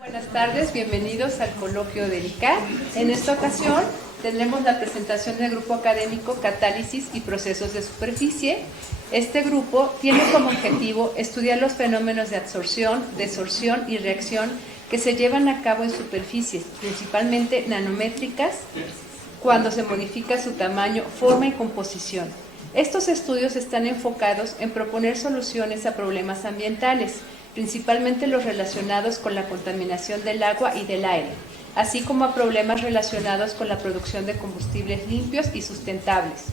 Buenas tardes, bienvenidos al coloquio del ICA. En esta ocasión tendremos la presentación del grupo académico Catálisis y Procesos de Superficie. Este grupo tiene como objetivo estudiar los fenómenos de absorción, desorción y reacción que se llevan a cabo en superficies, principalmente nanométricas, cuando se modifica su tamaño, forma y composición. Estos estudios están enfocados en proponer soluciones a problemas ambientales, principalmente los relacionados con la contaminación del agua y del aire, así como a problemas relacionados con la producción de combustibles limpios y sustentables.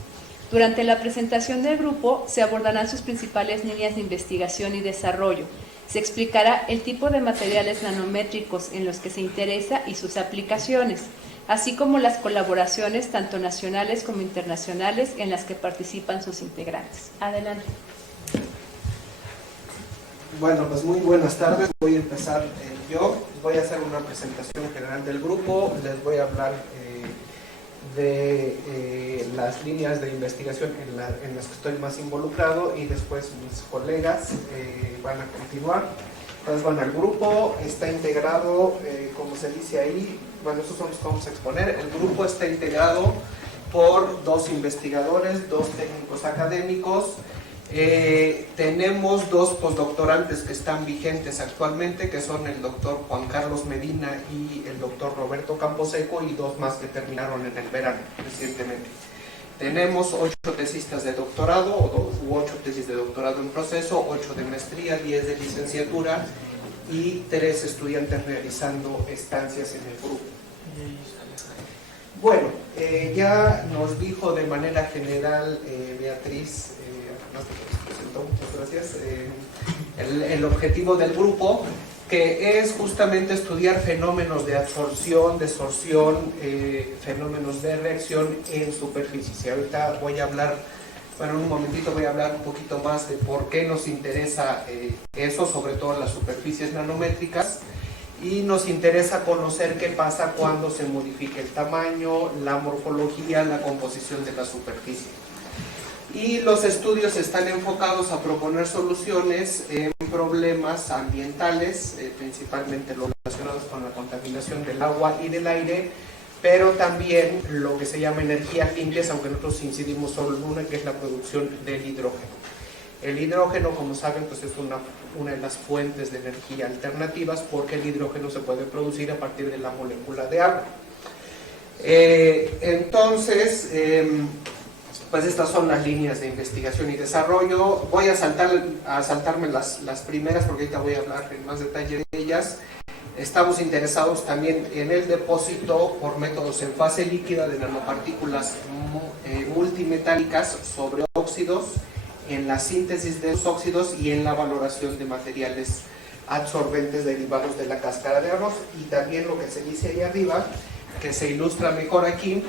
Durante la presentación del grupo se abordarán sus principales líneas de investigación y desarrollo. Se explicará el tipo de materiales nanométricos en los que se interesa y sus aplicaciones, así como las colaboraciones tanto nacionales como internacionales en las que participan sus integrantes. Adelante. Bueno, pues muy buenas tardes. Voy a empezar yo. Voy a hacer una presentación general del grupo. Les voy a hablar de las líneas de investigación en las que estoy más involucrado y después mis colegas van a continuar. Entonces, bueno, el grupo está integrado, como se dice ahí, bueno, estos son los que vamos a exponer. El grupo está integrado por 2 investigadores, 2 técnicos académicos. Tenemos 2 postdoctorantes que están vigentes actualmente, que son el doctor Juan Carlos Medina y el doctor Roberto Camposeco, y 2 más que terminaron en el verano recientemente. Tenemos 8 tesistas de doctorado, u 8 tesis de doctorado en proceso, 8 de maestría, 10 de licenciatura y 3 estudiantes realizando estancias en el grupo. Bueno, ya nos dijo de manera general Beatriz, muchas gracias, el objetivo del grupo, que es justamente estudiar fenómenos de absorción, desorción, fenómenos de reacción en superficies. Y ahorita voy a hablar, bueno, en un momentito voy a hablar un poquito más de por qué nos interesa eso, sobre todo en las superficies nanométricas, y nos interesa conocer qué pasa cuando se modifica el tamaño, la morfología, la composición de la superficie. Y los estudios están enfocados a proponer soluciones en problemas ambientales, principalmente los relacionados con la contaminación del agua y del aire, pero también lo que se llama energías limpias, aunque nosotros incidimos solo en una, que es la producción del hidrógeno. El hidrógeno, como saben, pues es una de las fuentes de energía alternativas, porque el hidrógeno se puede producir a partir de la molécula de agua. Entonces, pues estas son las líneas de investigación y desarrollo. Voy a saltarme las primeras, porque ahorita voy a hablar en más detalle de ellas. Estamos interesados también en el depósito por métodos en fase líquida de nanopartículas multimetálicas sobre óxidos, en la síntesis de los óxidos y en la valoración de materiales absorbentes derivados de la cáscara de arroz. Y también lo que se dice ahí arriba, que se ilustra mejor aquí,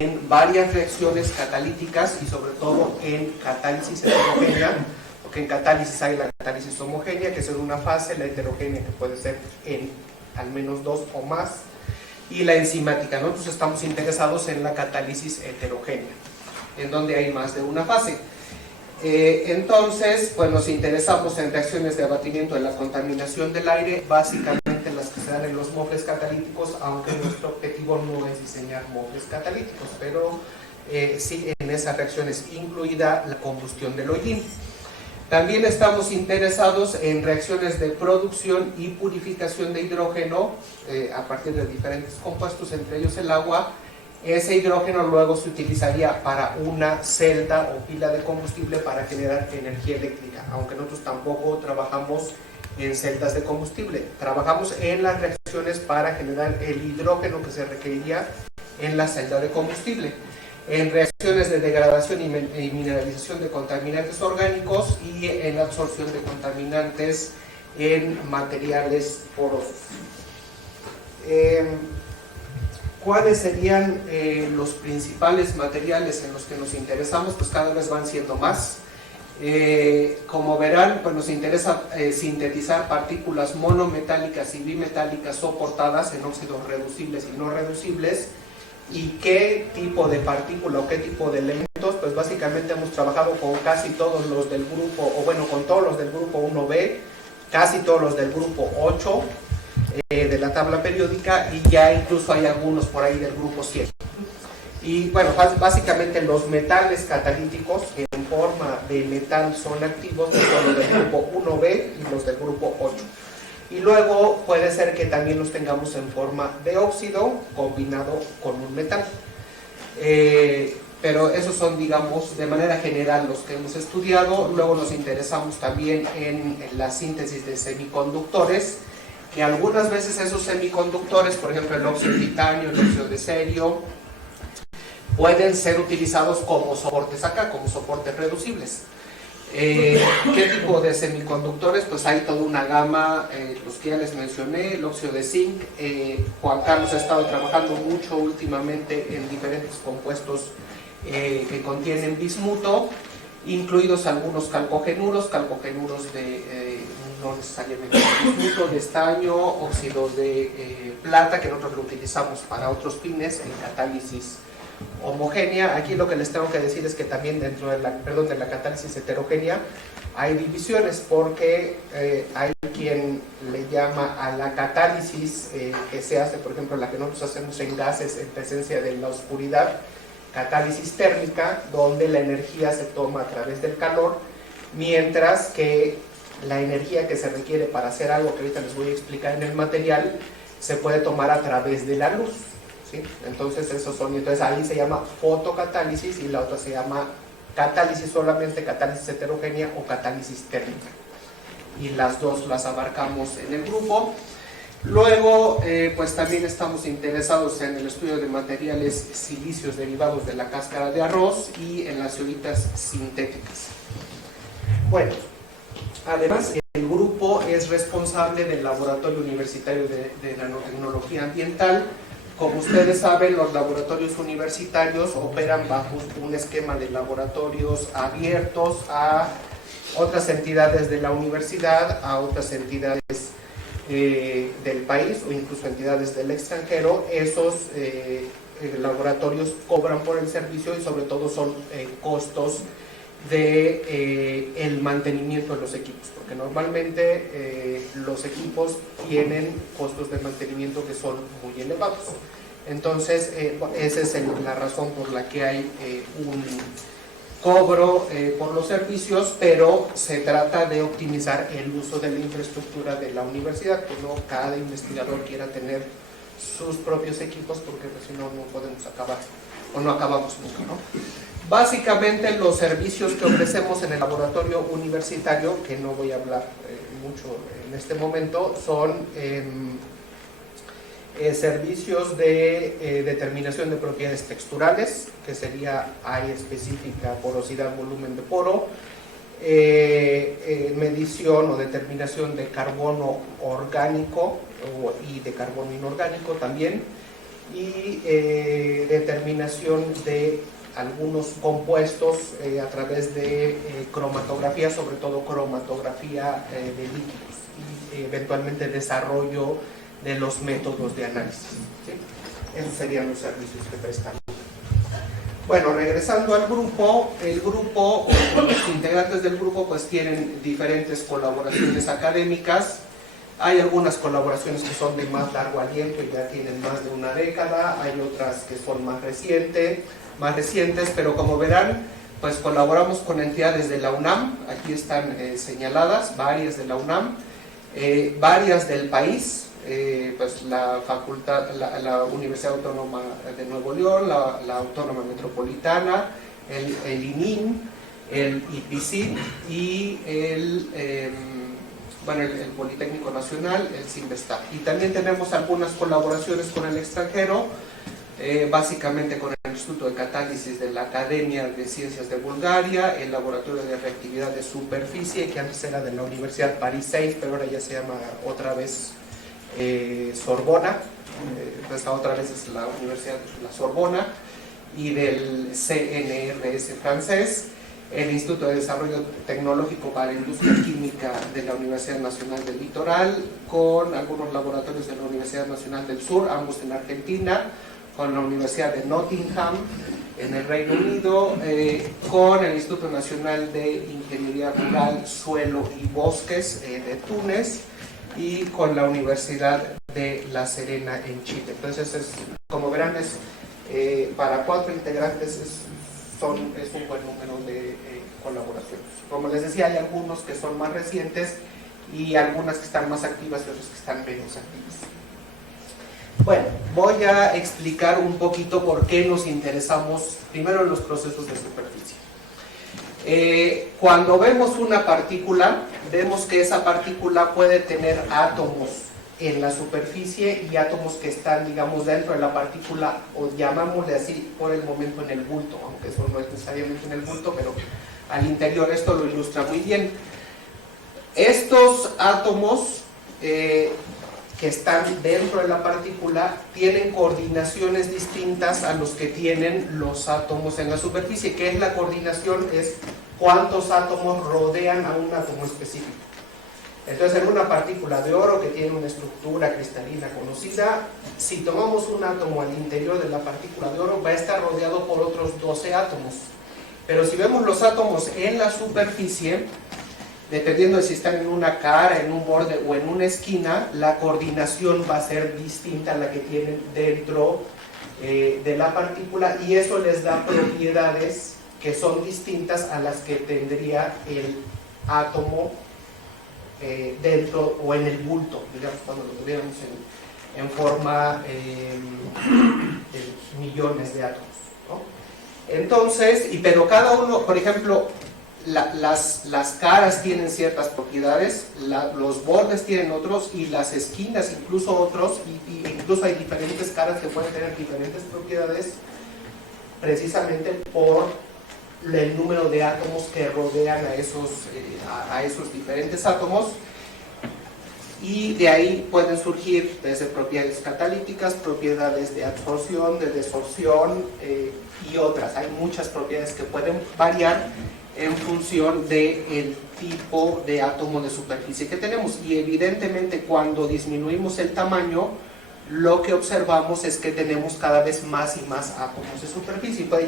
en varias reacciones catalíticas y sobre todo en catálisis heterogénea, porque en catálisis hay la catálisis homogénea, que es en una fase, la heterogénea, que puede ser en al menos 2 o más, y la enzimática. Nosotros estamos interesados en la catálisis heterogénea, en donde hay más de una fase. Entonces, pues nos interesamos en reacciones de abatimiento de la contaminación del aire, básicamente las que se dan en los mofles catalíticos, aunque nuestro objetivo no es diseñar mofles catalíticos, pero sí en esas reacciones, incluida la combustión del hollín. También estamos interesados en reacciones de producción y purificación de hidrógeno a partir de diferentes compuestos, entre ellos el agua. Ese hidrógeno luego se utilizaría para una celda o pila de combustible para generar energía eléctrica, aunque nosotros tampoco trabajamos en celdas de combustible, trabajamos en las reacciones para generar el hidrógeno que se requeriría en la celda de combustible, en reacciones de degradación y mineralización de contaminantes orgánicos y en la absorción de contaminantes en materiales porosos. ¿Cuáles serían los principales materiales en los que nos interesamos? Pues cada vez van siendo más. Como verán, pues nos interesa sintetizar partículas monometálicas y bimetálicas soportadas en óxidos reducibles y no reducibles. ¿Y qué tipo de partícula o qué tipo de elementos? Pues básicamente hemos trabajado con casi todos los del grupo, o bueno, con todos los del grupo 1B, casi todos los del grupo 8, de la tabla periódica, y ya incluso hay algunos por ahí del grupo 7. Y bueno, básicamente los metales catalíticos en forma de metal son activos, son los del grupo 1B y los del grupo 8. Y luego puede ser que también los tengamos en forma de óxido combinado con un metal. Pero esos son, digamos, de manera general los que hemos estudiado. Luego nos interesamos también en la síntesis de semiconductores, que algunas veces esos semiconductores, por ejemplo el óxido de titanio, el óxido de cerio, pueden ser utilizados como soportes acá, como soportes reducibles. ¿Qué tipo de semiconductores? Pues hay toda una gama, los que ya les mencioné, el óxido de zinc. Juan Carlos ha estado trabajando mucho últimamente en diferentes compuestos que contienen bismuto, incluidos algunos calcogenuros de no necesariamente bismuto, de estaño, óxido de plata, que nosotros lo utilizamos para otros fines en catálisis homogénea. Aquí lo que les tengo que decir es que también dentro de la catálisis heterogénea hay divisiones, porque hay quien le llama a la catálisis que se hace, por ejemplo, la que nosotros hacemos en gases en presencia de la oscuridad, catálisis térmica, donde la energía se toma a través del calor, mientras que la energía que se requiere para hacer algo que ahorita les voy a explicar en el material se puede tomar a través de la luz. ¿Sí? Entonces ahí se llama fotocatálisis, y la otra se llama catálisis solamente, catálisis heterogénea o catálisis térmica, y las dos las abarcamos en el grupo. Luego pues también estamos interesados en el estudio de materiales silicios derivados de la cáscara de arroz y en las zeolitas sintéticas. Bueno, además el grupo es responsable del Laboratorio Universitario de Nanotecnología Ambiental. Como ustedes saben, los laboratorios universitarios operan bajo un esquema de laboratorios abiertos a otras entidades de la universidad, a otras entidades del país o incluso entidades del extranjero. Esos laboratorios cobran por el servicio y sobre todo son costos de el mantenimiento de los equipos, porque normalmente los equipos tienen costos de mantenimiento que son muy elevados. Entonces esa es la razón por la que hay un cobro por los servicios, pero se trata de optimizar el uso de la infraestructura de la universidad, que no cada investigador quiera tener sus propios equipos, porque pues, si no, no podemos acabar, o no acabamos nunca, ¿no? Básicamente los servicios que ofrecemos en el laboratorio universitario, que no voy a hablar mucho en este momento, son servicios de determinación de propiedades texturales, que sería área específica, porosidad, volumen de poro, medición o determinación de carbono orgánico y de carbono inorgánico también, y determinación de algunos compuestos a través de cromatografía, sobre todo cromatografía de líquidos, y eventualmente desarrollo de los métodos de análisis. ¿Sí? Esos serían los servicios que prestamos. Bueno, regresando al grupo, el grupo o los integrantes del grupo pues tienen diferentes colaboraciones académicas. Hay algunas colaboraciones que son de más largo aliento y ya tienen más de una década, hay otras que son más recientes, pero como verán, pues colaboramos con entidades de la UNAM, aquí están señaladas, varias de la UNAM, varias del país, pues la Universidad Autónoma de Nuevo León, la Autónoma Metropolitana, el ININ, el IPICIT y el Politécnico Nacional, el CINVESTAP. Y también tenemos algunas colaboraciones con el extranjero, básicamente con el Instituto de Catálisis de la Academia de Ciencias de Bulgaria, el Laboratorio de Reactividad de Superficie, que antes era de la Universidad París 6, pero ahora ya se llama otra vez Sorbona, esta otra vez es la Universidad de la Sorbona, y del CNRS francés, el Instituto de Desarrollo Tecnológico para la Industria Química de la Universidad Nacional del Litoral, con algunos laboratorios de la Universidad Nacional del Sur, ambos en Argentina, con la Universidad de Nottingham en el Reino Unido, con el Instituto Nacional de Ingeniería Rural, Suelo y Bosques de Túnez, y con la Universidad de La Serena en Chile. Entonces, como verán, para 4 integrantes es un buen número de colaboraciones. Como les decía, hay algunos que son más recientes y algunas que están más activas y otras que están menos activas. Bueno, voy a explicar un poquito por qué nos interesamos primero en los procesos de superficie. Cuando vemos una partícula, vemos que esa partícula puede tener átomos en la superficie y átomos que están, digamos, dentro de la partícula, o llamámosle así por el momento en el bulto, aunque eso no es necesariamente en el bulto, pero al interior esto lo ilustra muy bien. Estos átomos que están dentro de la partícula tienen coordinaciones distintas a los que tienen los átomos en la superficie. ¿Qué es la coordinación? Es cuántos átomos rodean a un átomo específico. Entonces, en una partícula de oro que tiene una estructura cristalina conocida, si tomamos un átomo al interior de la partícula de oro, va a estar rodeado por otros 12 átomos. Pero si vemos los átomos en la superficie, dependiendo de si están en una cara, en un borde o en una esquina, la coordinación va a ser distinta a la que tienen dentro de la partícula, y eso les da propiedades que son distintas a las que tendría el átomo dentro o en el bulto, digamos, cuando lo tuviéramos en forma de millones de átomos, ¿no? Entonces, pero cada uno, por ejemplo, las caras tienen ciertas propiedades, los bordes tienen otros, y las esquinas incluso otros, y incluso hay diferentes caras que pueden tener diferentes propiedades precisamente por el número de átomos que rodean a esos diferentes átomos, y de ahí pueden surgir desde propiedades catalíticas, propiedades de absorción, de desorción y otras. Hay muchas propiedades que pueden variar en función del tipo de átomo de superficie que tenemos, y evidentemente cuando disminuimos el tamaño, lo que observamos es que tenemos cada vez más y más átomos de superficie, y puede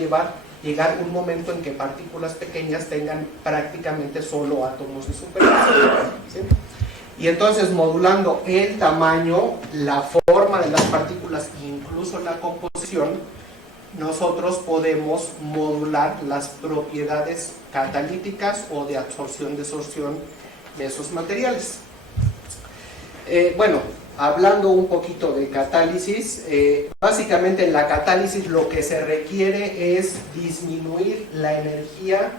llegar un momento en que partículas pequeñas tengan prácticamente solo átomos de superficie, ¿sí? Y entonces, modulando el tamaño, la forma de las partículas, incluso la composición, nosotros podemos modular las propiedades catalíticas o de absorción-desorción de esos materiales. Bueno, hablando un poquito de catálisis, básicamente en la catálisis lo que se requiere es disminuir la energía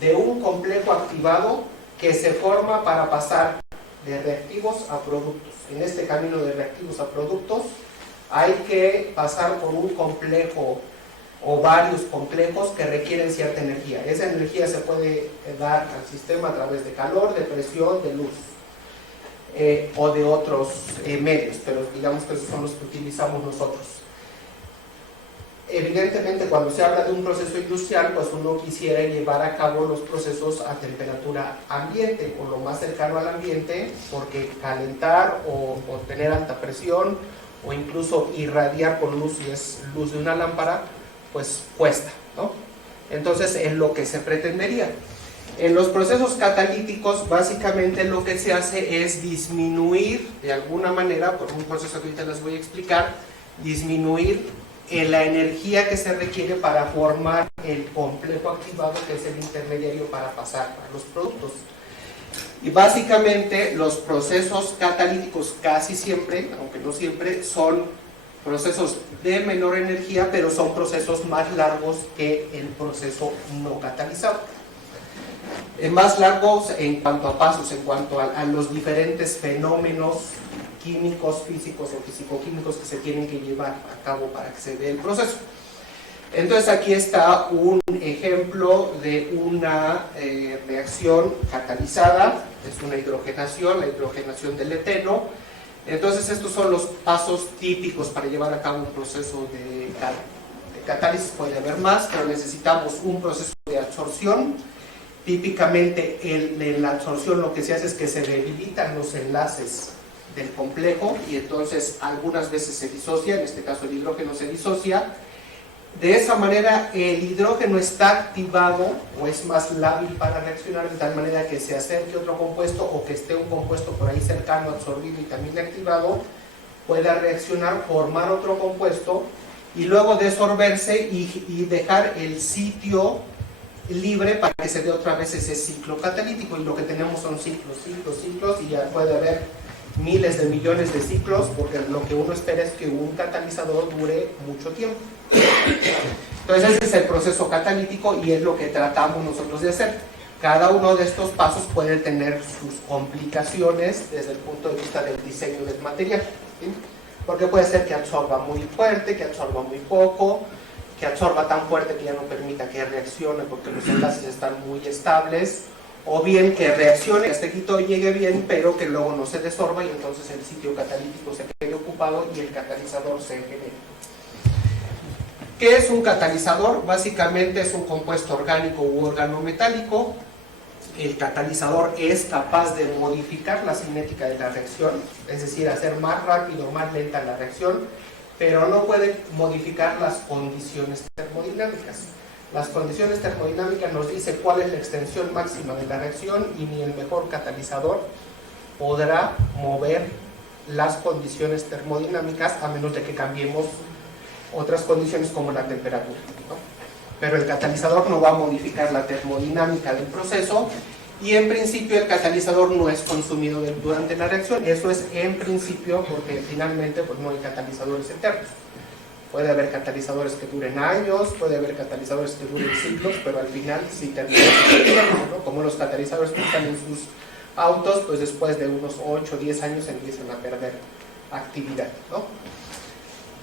de un complejo activado que se forma para pasar de reactivos a productos. En este camino de reactivos a productos hay que pasar por un complejo o varios complejos que requieren cierta energía. Esa energía se puede dar al sistema a través de calor, de presión, de luz o de otros medios, pero digamos que esos son los que utilizamos nosotros. Evidentemente, cuando se habla de un proceso industrial, pues uno quisiera llevar a cabo los procesos a temperatura ambiente o lo más cercano al ambiente, porque calentar o tener alta presión o incluso irradiar con luz, y es luz de una lámpara, pues cuesta, ¿no? Entonces, es lo que se pretendería. En los procesos catalíticos, básicamente lo que se hace es disminuir, de alguna manera, por un proceso que ahorita les voy a explicar, disminuir la energía que se requiere para formar el complejo activado, que es el intermediario para pasar a los productos. Y básicamente los procesos catalíticos casi siempre, aunque no siempre, son procesos de menor energía, pero son procesos más largos que el proceso no catalizado. Más largos en cuanto a pasos, en cuanto a los diferentes fenómenos químicos, físicos o fisicoquímicos que se tienen que llevar a cabo para que se dé el proceso. Entonces, aquí está un ejemplo de una reacción catalizada, es una hidrogenación, la hidrogenación del eteno. Entonces, estos son los pasos típicos para llevar a cabo un proceso de catálisis. Puede haber más, pero necesitamos un proceso de absorción. Típicamente, en la absorción lo que se hace es que se debilitan los enlaces del complejo, y entonces algunas veces se disocia, en este caso el hidrógeno se disocia, De esa manera el hidrógeno está activado o es más lábil para reaccionar, de tal manera que se acerque otro compuesto o que esté un compuesto por ahí cercano, absorbido y también activado, pueda reaccionar, formar otro compuesto y luego desorberse y dejar el sitio libre para que se dé otra vez ese ciclo catalítico. Y lo que tenemos son ciclos, y ya puede haber miles de millones de ciclos, porque lo que uno espera es que un catalizador dure mucho tiempo. Entonces ese es el proceso catalítico y es lo que tratamos nosotros de hacer. Cada uno de estos pasos puede tener sus complicaciones desde el punto de vista del diseño del material, ¿sí? Porque puede ser que absorba muy fuerte, que absorba muy poco, que absorba tan fuerte que ya no permita que reaccione porque los enlaces están muy estables, o bien que reaccione, que este quito llegue bien, pero que luego no se desorba y entonces el sitio catalítico se quede ocupado y el catalizador se genere. ¿Qué es un catalizador? Básicamente es un compuesto orgánico u organometálico. El catalizador es capaz de modificar la cinética de la reacción, es decir, hacer más rápido o más lenta la reacción, pero no puede modificar las condiciones termodinámicas. Las condiciones termodinámicas nos dicen cuál es la extensión máxima de la reacción y ni el mejor catalizador podrá mover las condiciones termodinámicas a menos de que cambiemos otras condiciones como la temperatura, ¿no? Pero el catalizador no va a modificar la termodinámica del proceso y en principio el catalizador no es consumido durante la reacción. Eso es en principio porque finalmente pues, no hay catalizadores eternos. Puede haber catalizadores que duren años, puede haber catalizadores que duren siglos, pero al final sí terminan, ¿no? Como los catalizadores que están en sus autos, pues después de unos 8 o 10 años empiezan a perder actividad, ¿no?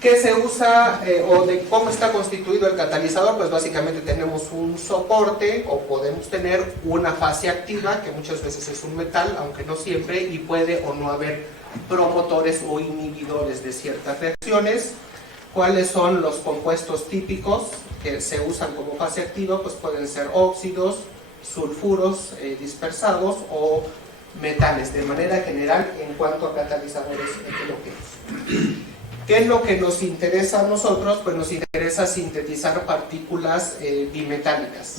¿Qué se usa o de cómo está constituido el catalizador? Pues básicamente tenemos un soporte o podemos tener una fase activa, que muchas veces es un metal, aunque no siempre, y puede o no haber promotores o inhibidores de ciertas reacciones. ¿Cuáles son los compuestos típicos que se usan como fase activa? Pues pueden ser óxidos, sulfuros dispersados o metales, de manera general en cuanto a catalizadores heterogéneos. ¿Qué es lo que nos interesa a nosotros? Pues nos interesa sintetizar partículas bimetálicas.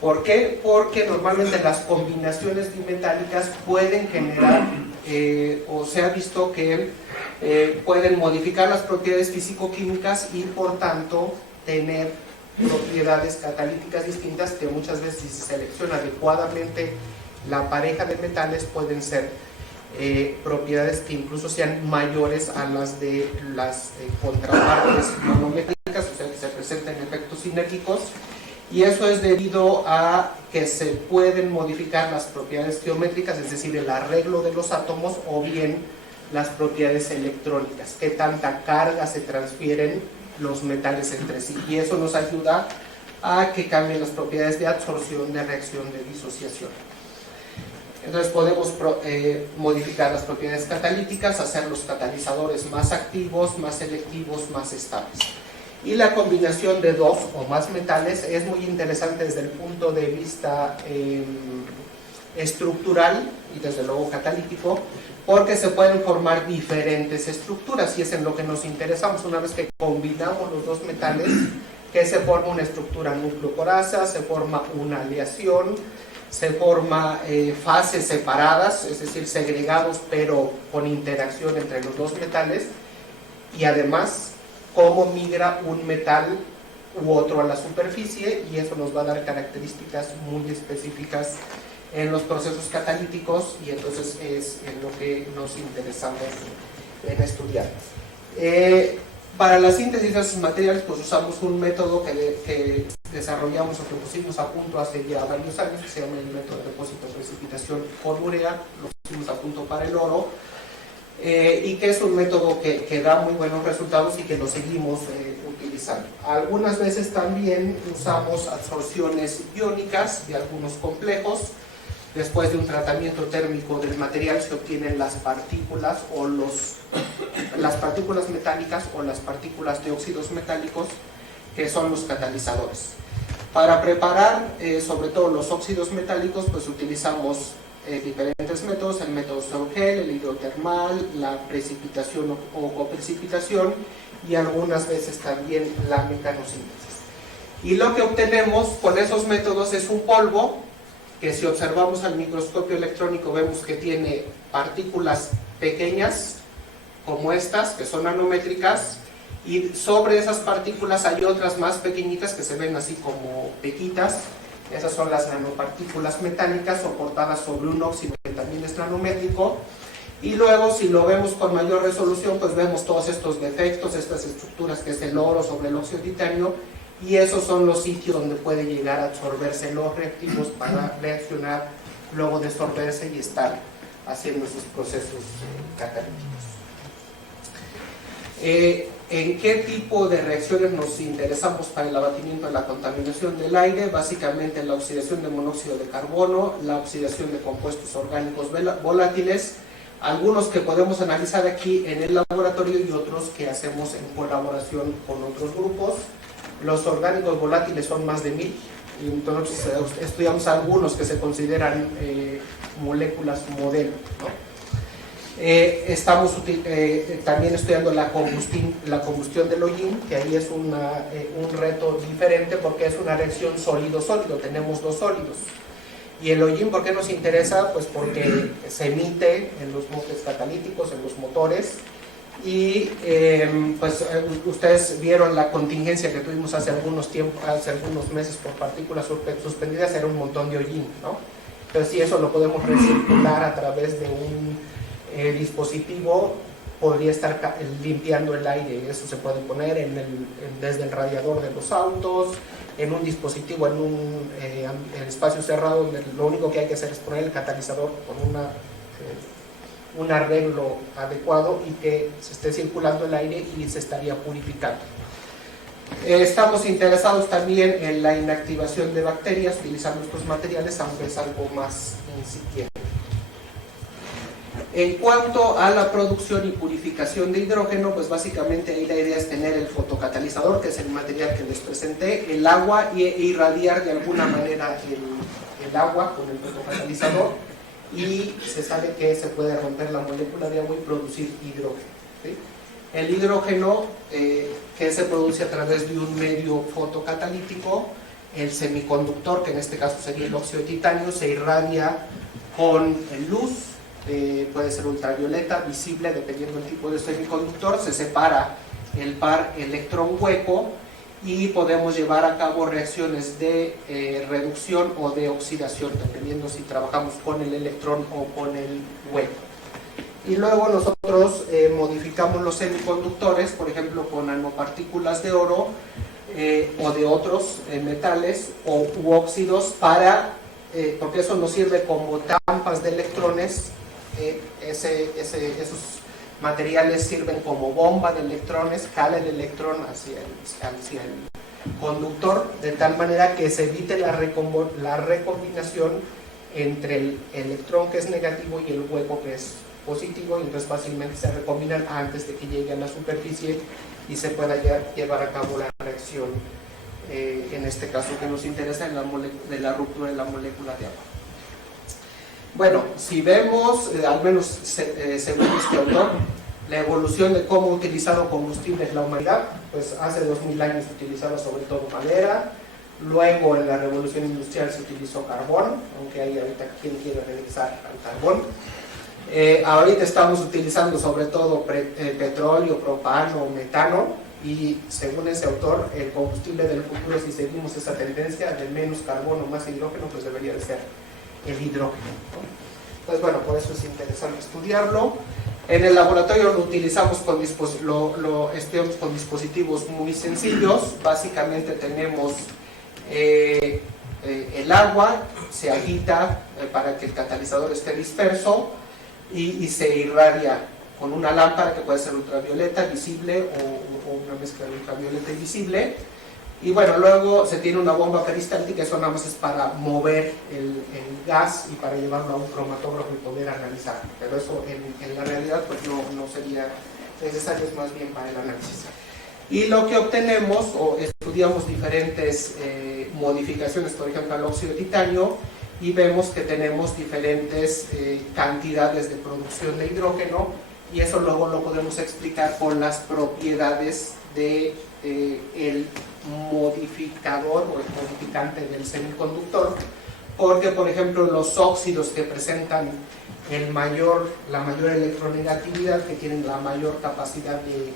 ¿Por qué? Porque normalmente las combinaciones bimetálicas pueden generar, o se ha visto que pueden modificar las propiedades físico-químicas y por tanto tener propiedades catalíticas distintas que muchas veces si se selecciona adecuadamente la pareja de metales pueden ser propiedades que incluso sean mayores a las de las contrapartes monometálicas, o sea que se presenten efectos sinérgicos, y eso es debido a que se pueden modificar las propiedades geométricas, es decir, el arreglo de los átomos, o bien las propiedades electrónicas, qué tanta carga se transfieren los metales entre sí, y eso nos ayuda a que cambien las propiedades de absorción, de reacción, de disociación. Entonces podemos modificar las propiedades catalíticas, hacer los catalizadores más activos, más selectivos, más estables. Y la combinación de dos o más metales es muy interesante desde el punto de vista estructural y desde luego catalítico, porque se pueden formar diferentes estructuras y es en lo que nos interesamos. Una vez que combinamos los dos metales, que se forma una estructura núcleo-coraza, se forma una aleación, se forma fases separadas, es decir, segregados pero con interacción entre los dos metales, y además cómo migra un metal u otro a la superficie, y eso nos va a dar características muy específicas en los procesos catalíticos, y entonces es en lo que nos interesamos en estudiar. Para la síntesis de esos materiales pues usamos un método que desarrollamos o que pusimos a punto hace ya varios años, que se llama el método de depósito de precipitación con urea, lo pusimos a punto para el oro, y que es un método que da muy buenos resultados y que lo seguimos utilizando. Algunas veces también usamos absorciones iónicas de algunos complejos. Después de un tratamiento térmico del material se obtienen las partículas o las partículas metálicas o las partículas de óxidos metálicos, que son los catalizadores. Para preparar sobre todo los óxidos metálicos pues utilizamos diferentes diferentes métodos: el método Sorgel, el hidrotermal, la precipitación o coprecipitación, y algunas veces también la mecanosíntesis. Y lo que obtenemos con esos métodos es un polvo que, si observamos al microscopio electrónico, vemos que tiene partículas pequeñas como estas, que son nanométricas, y sobre esas partículas hay otras más pequeñitas que se ven así como pequitas. Esas son las nanopartículas metálicas soportadas sobre un óxido que también es nanométrico. Y luego, si lo vemos con mayor resolución, pues vemos todos estos defectos, estas estructuras que es el oro sobre el óxido de titanio, y esos son los sitios donde puede llegar a absorberse los reactivos para reaccionar, luego desorberse y estar haciendo esos procesos catalíticos. ¿En qué tipo de reacciones nos interesamos para el abatimiento de la contaminación del aire? Básicamente la oxidación de monóxido de carbono, la oxidación de compuestos orgánicos volátiles, algunos que podemos analizar aquí en el laboratorio y otros que hacemos en colaboración con otros grupos. Los orgánicos volátiles son más de 1000, y entonces estudiamos algunos que se consideran moléculas modelo, ¿no? Estamos también estudiando la combustión del hollín, que ahí es un reto diferente porque es una reacción sólido-sólido, tenemos dos sólidos. Y el hollín, ¿por qué nos interesa? Pues porque se emite en los motores catalíticos, en los motores, y pues ustedes vieron la contingencia que tuvimos hace algunos meses por partículas suspendidas, era un montón de hollín, ¿no? Entonces, si eso lo podemos recircular a través de un dispositivo, podría estar limpiando el aire. Eso se puede poner desde el radiador de los autos, en un dispositivo, en espacio cerrado, donde lo único que hay que hacer es poner el catalizador con un arreglo adecuado y que se esté circulando el aire y se estaría purificando. Estamos interesados también en la inactivación de bacterias utilizando estos materiales, aunque es algo más incipiente. En cuanto a la producción y purificación de hidrógeno, pues básicamente ahí la idea es tener el fotocatalizador, que es el material que les presenté, el agua, e irradiar de alguna manera el agua con el fotocatalizador, y se sabe que se puede romper la molécula de agua y producir hidrógeno, ¿sí? El hidrógeno que se produce a través de un medio fotocatalítico, el semiconductor, que en este caso sería el óxido de titanio, se irradia con luz. Puede ser ultravioleta, visible, dependiendo del tipo de semiconductor. Se separa el par electrón hueco y podemos llevar a cabo reacciones de reducción o de oxidación, dependiendo si trabajamos con el electrón o con el hueco. Y luego nosotros modificamos los semiconductores, por ejemplo con nanopartículas de oro o de otros metales u óxidos, porque eso nos sirve como trampas de electrones. Esos materiales sirven como bomba de electrones, jala el electrón hacia el conductor, de tal manera que se evite la recombinación entre el electrón que es negativo y el hueco que es positivo, y entonces fácilmente se recombinan antes de que llegue a la superficie y se pueda llevar a cabo la reacción, en este caso que nos interesa, de la ruptura de la molécula de agua. Bueno, si vemos, al menos según este autor, la evolución de cómo ha utilizado combustibles la humanidad, pues hace 2000 años se utilizaba sobre todo madera, luego en la revolución industrial se utilizó carbón, aunque hay ahorita quien quiere regresar al carbón. Ahorita estamos utilizando sobre todo petróleo, propano, metano, y según ese autor, el combustible del futuro, si seguimos esa tendencia de menos carbono, más hidrógeno, pues debería de ser el hidrógeno, ¿no? Entonces, bueno, por eso es interesante estudiarlo. En el laboratorio lo utilizamos lo estudiamos con dispositivos muy sencillos. Básicamente tenemos el agua, se agita para que el catalizador esté disperso y se irradia con una lámpara que puede ser ultravioleta, visible o una mezcla de ultravioleta y visible. Y bueno, luego se tiene una bomba peristáltica, eso nada más es para mover el gas y para llevarlo a un cromatógrafo y poder analizar. Pero eso en la realidad pues no sería necesario, es más bien para el análisis. Y lo que obtenemos, o estudiamos diferentes modificaciones, por ejemplo al óxido de titanio, y vemos que tenemos diferentes cantidades de producción de hidrógeno, y eso luego lo podemos explicar con las propiedades de el modificador o el modificante del semiconductor, porque por ejemplo los óxidos que presentan la mayor electronegatividad, que tienen la mayor capacidad de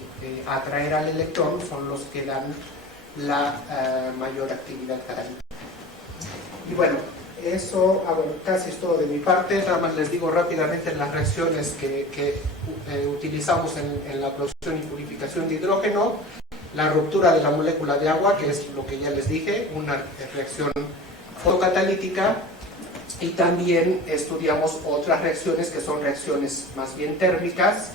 atraer al electrón, son los que dan la mayor actividad catalítica. Y bueno, eso casi es todo de mi parte. Nada más les digo rápidamente las reacciones que utilizamos en la producción y purificación de hidrógeno. La ruptura de la molécula de agua, que es lo que ya les dije, una reacción fotocatalítica, y también estudiamos otras reacciones que son reacciones más bien térmicas,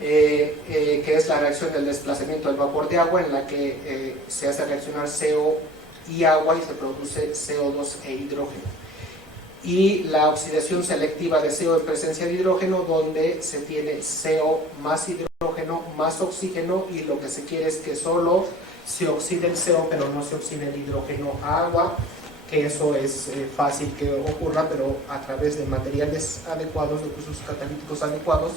que es la reacción del desplazamiento del vapor de agua, en la que se hace reaccionar CO y agua y se produce CO2 e hidrógeno. Y la oxidación selectiva de CO en presencia de hidrógeno, donde se tiene CO más hidrógeno más oxígeno, y lo que se quiere es que solo se oxide el CO pero no se oxide el hidrógeno a agua, que eso es fácil que ocurra, pero a través de materiales adecuados, de procesos catalíticos adecuados,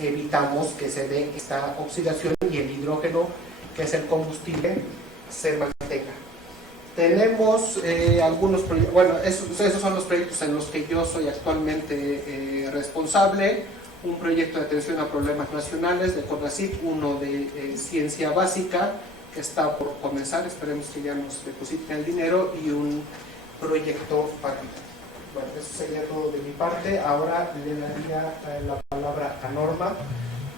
evitamos que se dé esta oxidación y el hidrógeno, que es el combustible, se mantenga. Tenemos algunos proyectos, bueno, esos son los proyectos en los que yo soy actualmente responsable. Un proyecto de atención a problemas nacionales de CONACYT, uno de ciencia básica, que está por comenzar, esperemos que ya nos depositen el dinero, y un proyecto para... Bueno, eso sería todo de mi parte. Ahora le daría la palabra a Norma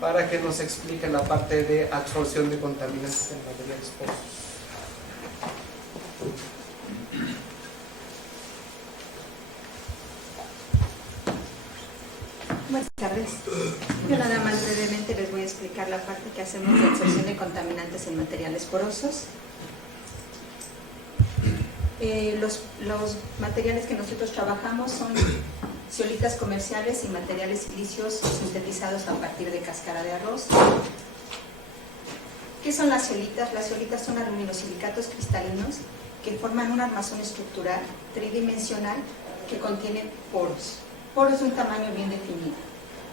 para que nos explique la parte de absorción de contaminantes en materiales porosos. Buenas tardes. Yo nada más brevemente les voy a explicar la parte que hacemos de absorción de contaminantes en materiales porosos. Los materiales que nosotros trabajamos son zeolitas comerciales y materiales silíceos sintetizados a partir de cáscara de arroz. ¿Qué son las zeolitas? Las zeolitas son aluminosilicatos cristalinos que forman un armazón estructural tridimensional que contiene poros. Poros de un tamaño bien definido.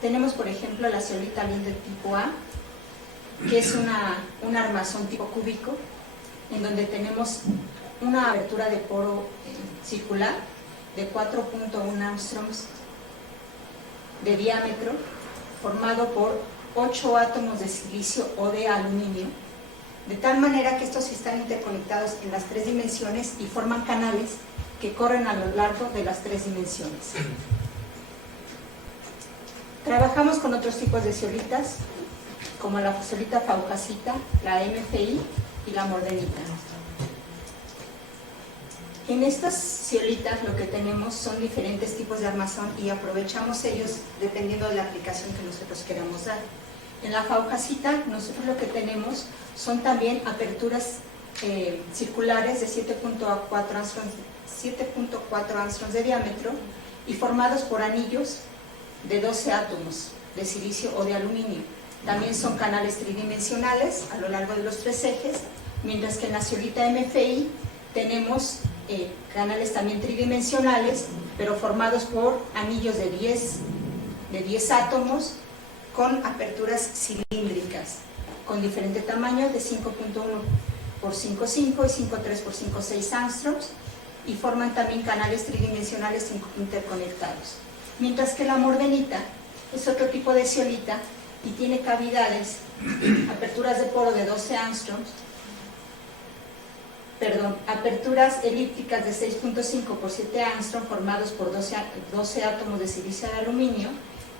Tenemos, por ejemplo, la zeolita de tipo A, que es un armazón tipo cúbico, en donde tenemos una abertura de poro circular de 4.1 angstroms de diámetro, formado por 8 átomos de silicio o de aluminio, de tal manera que estos están interconectados en las 3 dimensiones y forman canales que corren a lo largo de las 3 dimensiones. Trabajamos con otros tipos de zeolitas, como la zeolita faucasita, la MFI y la mordenita. En estas zeolitas lo que tenemos son diferentes tipos de armazón y aprovechamos ellos dependiendo de la aplicación que nosotros queramos dar. En la faucasita nosotros lo que tenemos son también aperturas circulares de 7.4 angstroms de diámetro y formados por anillos de 12 átomos de silicio o de aluminio. También son canales tridimensionales a lo largo de los 3 ejes, mientras que en la zeolita MFI tenemos canales también tridimensionales, pero formados por anillos de 10 átomos con aperturas cilíndricas, con diferente tamaño de 5.1 por 5.5 y 5.3 por 5.6 angstroms, y forman también canales tridimensionales interconectados. Mientras que la mordenita es otro tipo de zeolita y tiene cavidades, aperturas de poro de 12 angstroms, aperturas elípticas de 6.5 por 7 angstrom formados por 12 átomos de silicio de aluminio,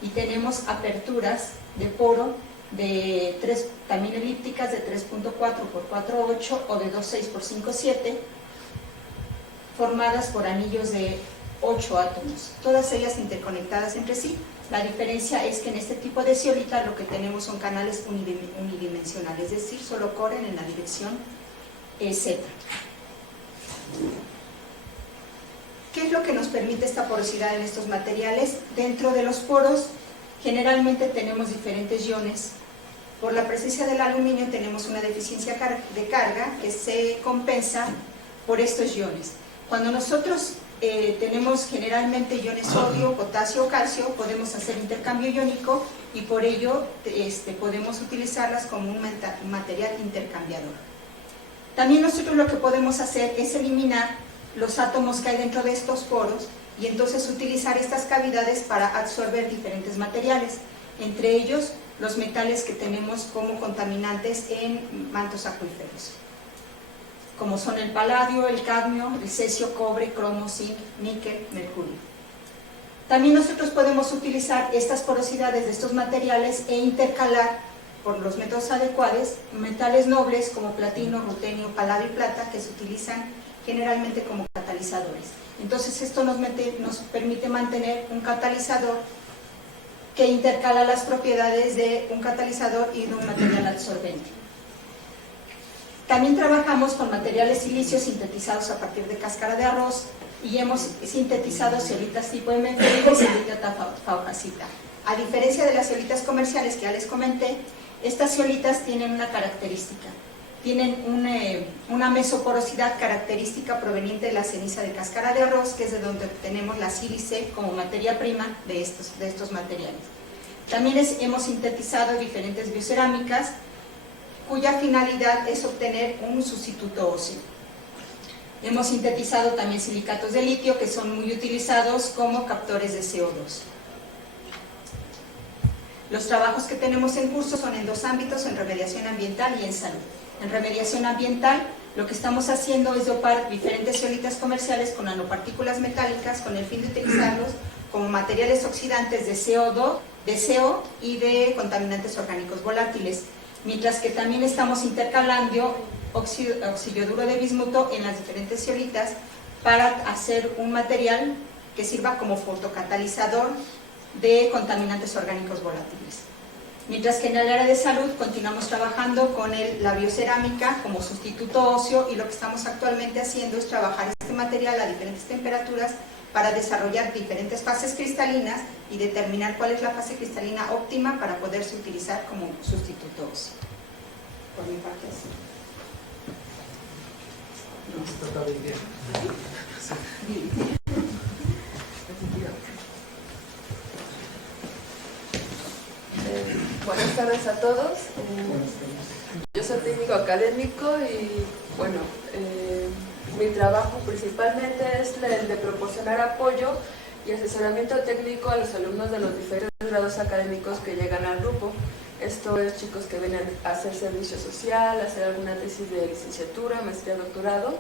y tenemos aperturas de poro de 3, también elípticas de 3.4 por 4.8 o de 2.6 por 5.7, formadas por anillos de 8 átomos, todas ellas interconectadas entre sí. La diferencia es que en este tipo de zeolita lo que tenemos son canales unidimensionales, es decir, solo corren en la dirección Z. ¿Qué es lo que nos permite esta porosidad en estos materiales? Dentro de los poros generalmente tenemos diferentes iones. Por la presencia del aluminio tenemos una deficiencia de carga que se compensa por estos iones. Cuando nosotros tenemos generalmente iones sodio, potasio o calcio, podemos hacer intercambio iónico y por ello podemos utilizarlas como un material intercambiador. También nosotros lo que podemos hacer es eliminar los átomos que hay dentro de estos poros y entonces utilizar estas cavidades para absorber diferentes materiales, entre ellos los metales que tenemos como contaminantes en mantos acuíferos, como son el paladio, el cadmio, el cesio, cobre, cromo, zinc, níquel, mercurio. También nosotros podemos utilizar estas porosidades de estos materiales e intercalar, por los métodos adecuados, metales nobles como platino, rutenio, paladio y plata, que se utilizan generalmente como catalizadores. Entonces esto nos permite mantener un catalizador que intercala las propiedades de un catalizador y de un material absorbente. También trabajamos con materiales silicios sintetizados a partir de cáscara de arroz y hemos sintetizado zeolitas tipo hemeferita y zeolita faujasita. A diferencia de las zeolitas comerciales que ya les comenté, estas zeolitas tienen una característica. Tienen una mesoporosidad característica proveniente de la ceniza de cáscara de arroz, que es de donde obtenemos la sílice como materia prima de estos materiales. También hemos sintetizado diferentes biocerámicas, cuya finalidad es obtener un sustituto óseo. Hemos sintetizado también silicatos de litio, que son muy utilizados como captores de CO2. Los trabajos que tenemos en curso son en dos ámbitos, en remediación ambiental y en salud. En remediación ambiental, lo que estamos haciendo es dopar diferentes zeolitas comerciales con nanopartículas metálicas con el fin de utilizarlos como materiales oxidantes de CO2, de CO y de contaminantes orgánicos volátiles, mientras que también estamos intercalando óxido duro de bismuto en las diferentes zeolitas para hacer un material que sirva como fotocatalizador de contaminantes orgánicos volátiles. Mientras que en el área de salud continuamos trabajando con la biocerámica como sustituto óseo y lo que estamos actualmente haciendo es trabajar este material a diferentes temperaturas para desarrollar diferentes fases cristalinas y determinar cuál es la fase cristalina óptima para poderse utilizar como sustituto óseo. Por mi parte, sí. Esto está bien. Buenas tardes a todos. Yo soy técnico académico y bueno, mi trabajo principalmente es el de proporcionar apoyo y asesoramiento técnico a los alumnos de los diferentes grados académicos que llegan al grupo. Esto es chicos que vienen a hacer servicio social, a hacer alguna tesis de licenciatura, maestría, doctorado.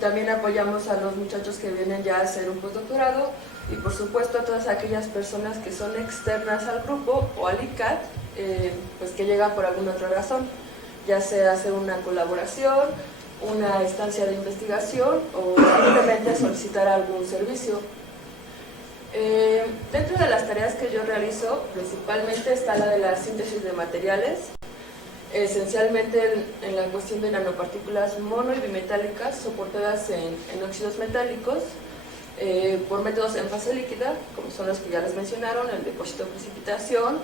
También apoyamos a los muchachos que vienen ya a hacer un postdoctorado y por supuesto a todas aquellas personas que son externas al grupo o al ICAT, pues que llegan por alguna otra razón, ya sea hacer una colaboración, una estancia de investigación o simplemente solicitar algún servicio. Dentro de las tareas que yo realizo, principalmente está la de la síntesis de materiales, esencialmente en la cuestión de nanopartículas mono y bimetálicas soportadas en óxidos metálicos por métodos en fase líquida, como son los que ya les mencionaron, el depósito de precipitación,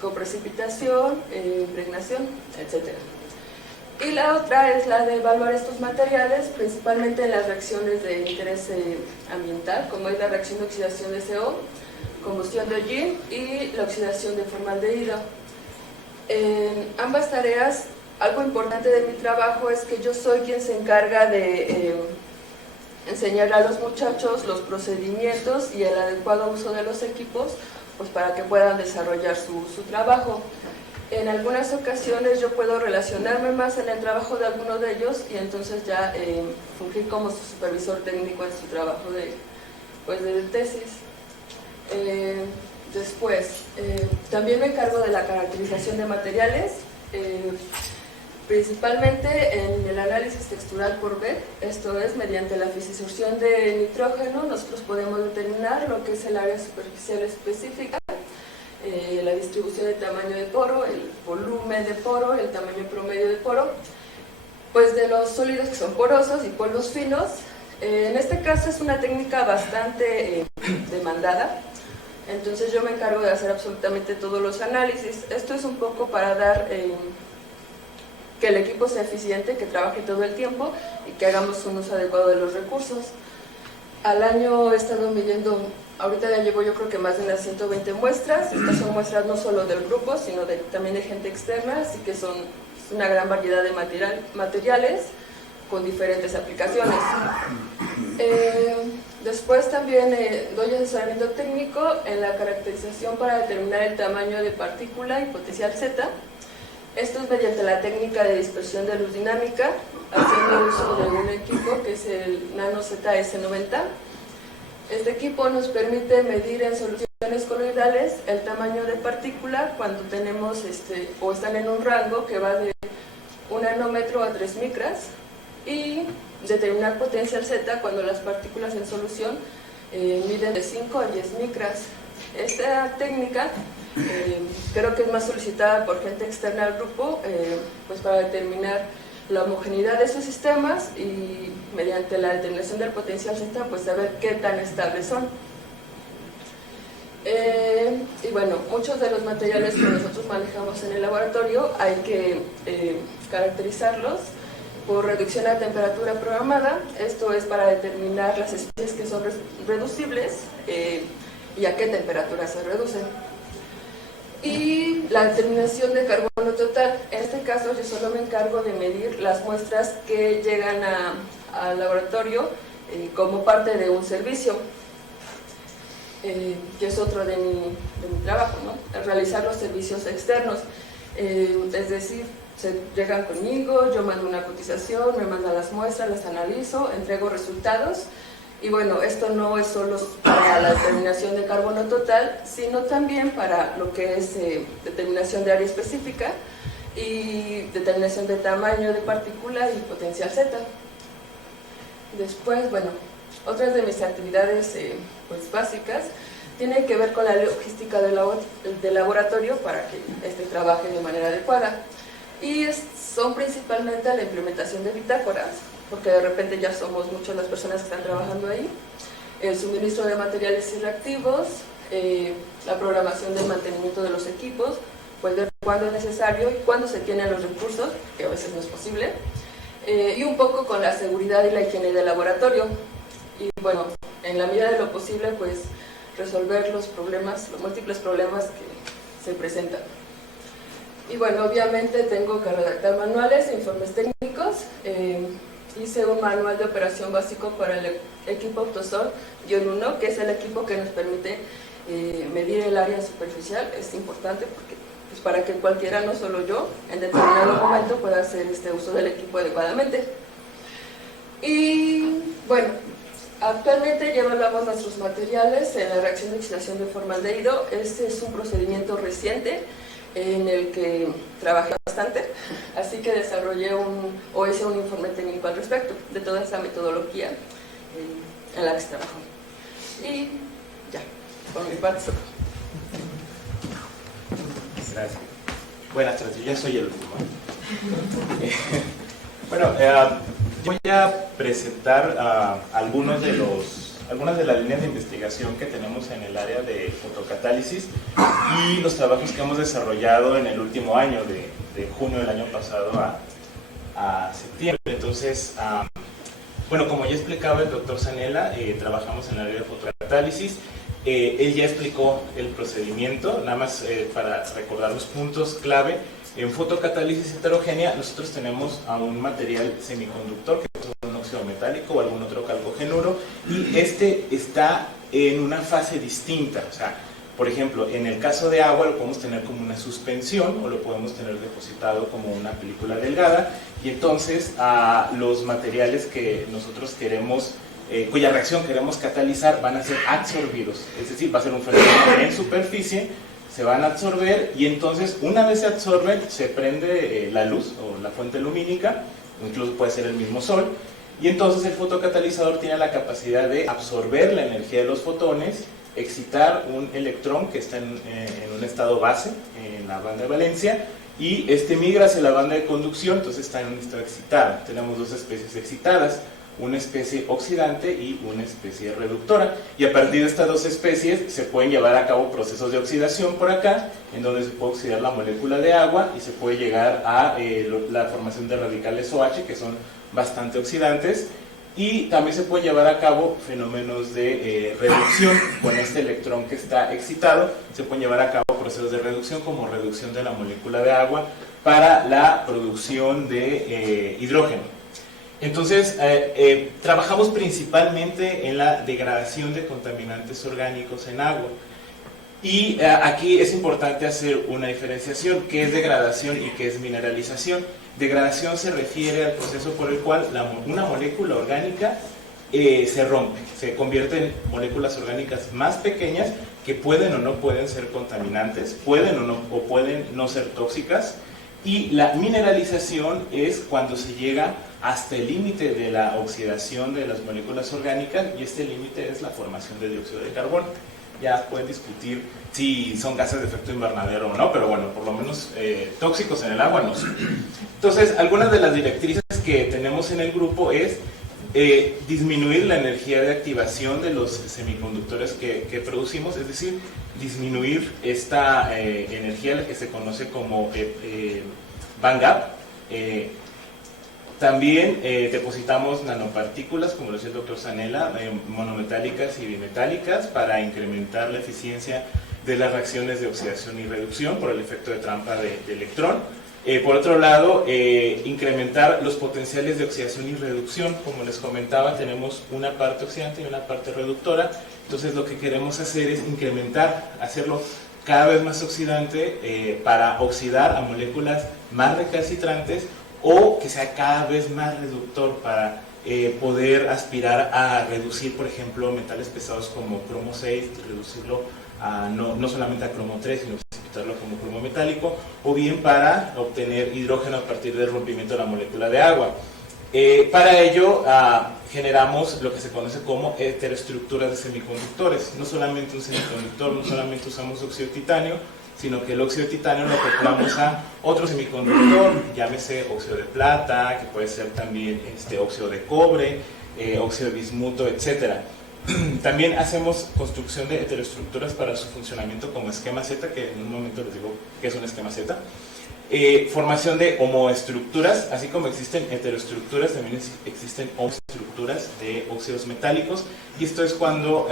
coprecipitación, impregnación, etc. Y la otra es la de evaluar estos materiales, principalmente en las reacciones de interés ambiental, como es la reacción de oxidación de CO, combustión de hollín y la oxidación de formaldehído. En ambas tareas, algo importante de mi trabajo es que yo soy quien se encarga de enseñar a los muchachos los procedimientos y el adecuado uso de los equipos, pues para que puedan desarrollar su trabajo. En algunas ocasiones yo puedo relacionarme más en el trabajo de alguno de ellos y entonces ya fungir como su supervisor técnico en su trabajo de tesis. Después, también me encargo de la caracterización de materiales, principalmente en el análisis textural por BET, esto es, mediante la fisisorción de nitrógeno, nosotros podemos determinar lo que es el área superficial específica, la distribución de tamaño de poro, el volumen de poro, el tamaño promedio de poro, pues de los sólidos que son porosos y polvos finos. En este caso es una técnica bastante demandada, entonces yo me encargo de hacer absolutamente todos los análisis. Esto es un poco para dar que el equipo sea eficiente, que trabaje todo el tiempo y que hagamos un uso adecuado de los recursos. Al año he estado midiendo, ahorita ya llevo yo creo que más de unas 120 muestras. Estas son muestras no solo del grupo, sino también de gente externa, así que son una gran variedad de materiales con diferentes aplicaciones. Después también doy asesoramiento técnico en la caracterización para determinar el tamaño de partícula y potencial Z. Esto es mediante la técnica de dispersión de luz dinámica, haciendo uso de un equipo que es el Nano ZS90. Este equipo nos permite medir en soluciones coloidales el tamaño de partícula cuando tenemos o están en un rango que va de 1 nanómetro a 3 micras, y determinar potencial Z cuando las partículas en solución miden de 5 a 10 micras. Esta técnica creo que es más solicitada por gente externa al grupo, pues para determinar la homogeneidad de esos sistemas y mediante la determinación del potencial Z, pues saber qué tan estables son. Y bueno, muchos de los materiales que nosotros manejamos en el laboratorio hay que caracterizarlos por reducción a temperatura programada. Esto es para determinar las especies que son reducibles y a qué temperatura se reducen. Y la determinación de carbono total. En este caso yo solo me encargo de medir las muestras que llegan al laboratorio como parte de un servicio, que es otro de mi trabajo, ¿no? Realizar los servicios externos. Es decir, llegan conmigo, yo mando una cotización, me mandan las muestras, las analizo, entrego resultados. Y bueno, esto no es solo para la determinación de carbono total, sino también para lo que es determinación de área específica y determinación de tamaño de partícula y potencial Z. Después, bueno, otras de mis actividades pues básicas tienen que ver con la logística del laboratorio para que trabaje de manera adecuada. Y son principalmente la implementación de bitácoras, porque de repente ya somos muchas las personas que están trabajando ahí, el suministro de materiales y reactivos, la programación del mantenimiento de los equipos, pues ver cuándo es necesario y cuándo se tienen los recursos, que a veces no es posible, y un poco con la seguridad y la higiene del laboratorio. Y bueno, en la medida de lo posible, pues resolver los múltiples problemas que se presentan. Y bueno, obviamente tengo que redactar manuales e informes técnicos. Hice un manual de operación básico para el equipo Autosol-1, que es el equipo que nos permite medir el área superficial. Es importante porque, pues, para que cualquiera, no solo yo, en determinado momento pueda hacer uso del equipo adecuadamente. Y bueno, actualmente ya evaluamos nuestros materiales en la reacción de oxidación de formaldehído. Este es un procedimiento reciente en el que trabajé bastante, así que desarrollé hice un informe técnico al respecto de toda esa metodología en la que se trabajó. Y ya, por mi parte solo. Gracias. Buenas tardes, yo ya soy el último. Bueno, voy a presentar algunas de las líneas de investigación que tenemos en el área de fotocatálisis y los trabajos que hemos desarrollado en el último año, de junio del año pasado a septiembre. Entonces, bueno, como ya explicaba el doctor Zanella, trabajamos en el área de fotocatálisis. Él ya explicó el procedimiento, nada más para recordar los puntos clave. En fotocatálisis heterogénea nosotros tenemos a un material semiconductor, que es un óxido metálico o algún otro calcogenuro, y este está en una fase distinta. O sea, por ejemplo, en el caso de agua lo podemos tener como una suspensión o lo podemos tener depositado como una película delgada, y entonces los materiales que nosotros queremos, cuya reacción queremos catalizar, van a ser absorbidos, es decir, va a ser un fenómeno en superficie, se van a absorber, y entonces una vez se absorben se prende la luz o la fuente lumínica, incluso puede ser el mismo sol, y entonces el fotocatalizador tiene la capacidad de absorber la energía de los fotones, excitar un electrón que está en un estado base, en la banda de valencia, y migra hacia la banda de conducción, entonces está en un estado excitado. Tenemos dos especies excitadas, una especie oxidante y una especie reductora. Y a partir de estas dos especies se pueden llevar a cabo procesos de oxidación por acá, en donde se puede oxidar la molécula de agua y se puede llegar a la formación de radicales OH, que son bastante oxidantes. Y también se puede llevar a cabo fenómenos de reducción. Con este electrón que está excitado, se pueden llevar a cabo procesos de reducción, como reducción de la molécula de agua para la producción de hidrógeno. Entonces, trabajamos principalmente en la degradación de contaminantes orgánicos en agua. Y aquí es importante hacer una diferenciación, qué es degradación y qué es mineralización. Degradación se refiere al proceso por el cual una molécula orgánica se rompe, se convierte en moléculas orgánicas más pequeñas que pueden o no pueden ser contaminantes, pueden o pueden no ser tóxicas. Y la mineralización es cuando se llega hasta el límite de la oxidación de las moléculas orgánicas, y este límite es la formación de dióxido de carbono. Ya pueden discutir si son gases de efecto invernadero o no, pero bueno, por lo menos tóxicos en el agua no son. Entonces, algunas de las directrices que tenemos en el grupo es disminuir la energía de activación de los semiconductores que producimos, es decir, disminuir esta energía, la que se conoce como band gap. También depositamos nanopartículas, como lo decía el doctor Zanella, monometálicas y bimetálicas, para incrementar la eficiencia de las reacciones de oxidación y reducción por el efecto de trampa de electrón. Por otro lado, incrementar los potenciales de oxidación y reducción. Como les comentaba, tenemos una parte oxidante y una parte reductora. Entonces lo que queremos hacer es incrementar, hacerlo cada vez más oxidante para oxidar a moléculas más recalcitrantes, o que sea cada vez más reductor para poder aspirar a reducir, por ejemplo, metales pesados como cromo 6, reducirlo a, no solamente a cromo 3, sino precipitarlo como cromo metálico, o bien para obtener hidrógeno a partir del rompimiento de la molécula de agua. Para ello generamos lo que se conoce como heteroestructuras de semiconductores. No solamente un semiconductor, no solamente usamos óxido de titanio, sino que el óxido de titanio lo acoplamos a otro semiconductor, llámese óxido de plata, que puede ser también óxido de cobre, óxido de bismuto, etc. También hacemos construcción de heteroestructuras para su funcionamiento como esquema Z, que en un momento les digo qué es un esquema Z. Formación de homoestructuras, así como existen heteroestructuras, también existen homoestructuras de óxidos metálicos, y esto es cuando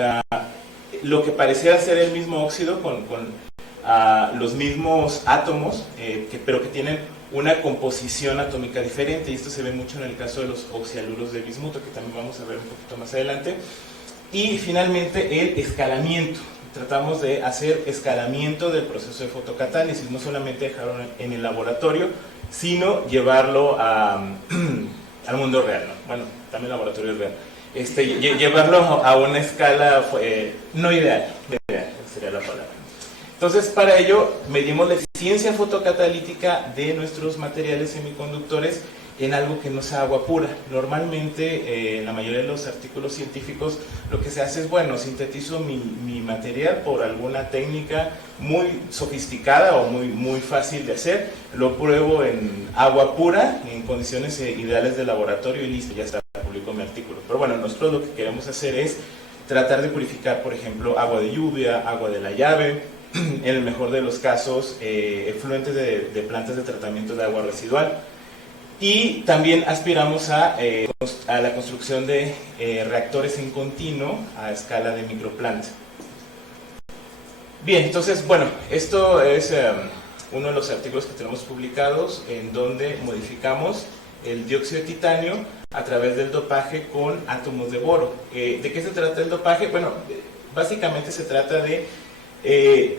lo que pareciera ser el mismo óxido con los mismos átomos, pero que tienen una composición atómica diferente, y esto se ve mucho en el caso de los oxialuros de bismuto, que también vamos a ver un poquito más adelante. Y finalmente el escalamiento. Tratamos de hacer escalamiento del proceso de fotocatálisis, no solamente dejarlo en el laboratorio, sino llevarlo al mundo real, ¿no? Bueno, también el laboratorio es real. Llevarlo a una escala no ideal, sería la palabra. Entonces, para ello, medimos la eficiencia fotocatalítica de nuestros materiales semiconductores en algo que no sea agua pura. Normalmente, en la mayoría de los artículos científicos, lo que se hace es, bueno, sintetizo mi material por alguna técnica muy sofisticada o muy fácil de hacer, lo pruebo en agua pura, en condiciones ideales de laboratorio, y listo, ya está, publico mi artículo. Pero bueno, nosotros lo que queremos hacer es tratar de purificar, por ejemplo, agua de lluvia, agua de la llave, en el mejor de los casos, efluentes de plantas de tratamiento de agua residual. Y también aspiramos a la construcción de reactores en continuo a escala de microplanta. Bien, entonces, bueno, esto es uno de los artículos que tenemos publicados, en donde modificamos el dióxido de titanio a través del dopaje con átomos de boro. ¿De qué se trata el dopaje? Bueno, básicamente se trata de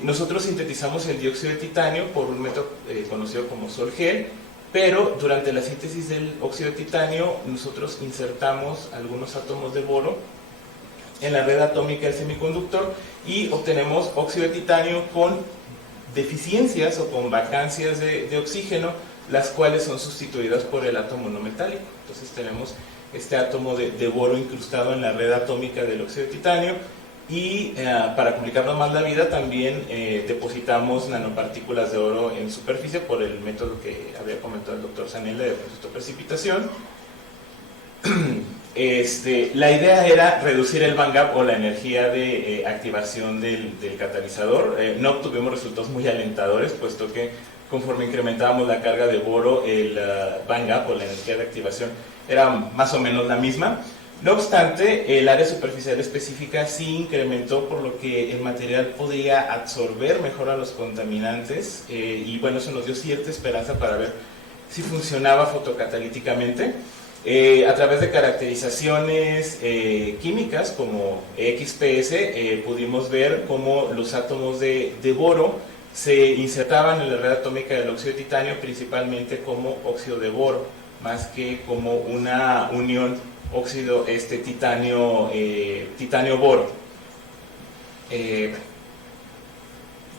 nosotros sintetizamos el dióxido de titanio por un método conocido como sol-gel, pero durante la síntesis del óxido de titanio nosotros insertamos algunos átomos de boro en la red atómica del semiconductor y obtenemos óxido de titanio con deficiencias o con vacancias de oxígeno, las cuales son sustituidas por el átomo no metálico. Entonces tenemos este átomo de boro incrustado en la red atómica del óxido de titanio. Y para complicarnos más la vida, también depositamos nanopartículas de oro en superficie por el método que había comentado el doctor Zanella de proceso de precipitación. La idea era reducir el band gap o la energía de activación del catalizador. No obtuvimos resultados muy alentadores, puesto que conforme incrementábamos la carga de boro, el band gap o la energía de activación era más o menos la misma. No obstante, el área superficial específica sí incrementó, por lo que el material podía absorber mejor a los contaminantes, y bueno, eso nos dio cierta esperanza para ver si funcionaba fotocatalíticamente. A través de caracterizaciones químicas como XPS, pudimos ver cómo los átomos de boro se insertaban en la red atómica del óxido de titanio, principalmente como óxido de boro, más que como una unión óxido titanio-boro.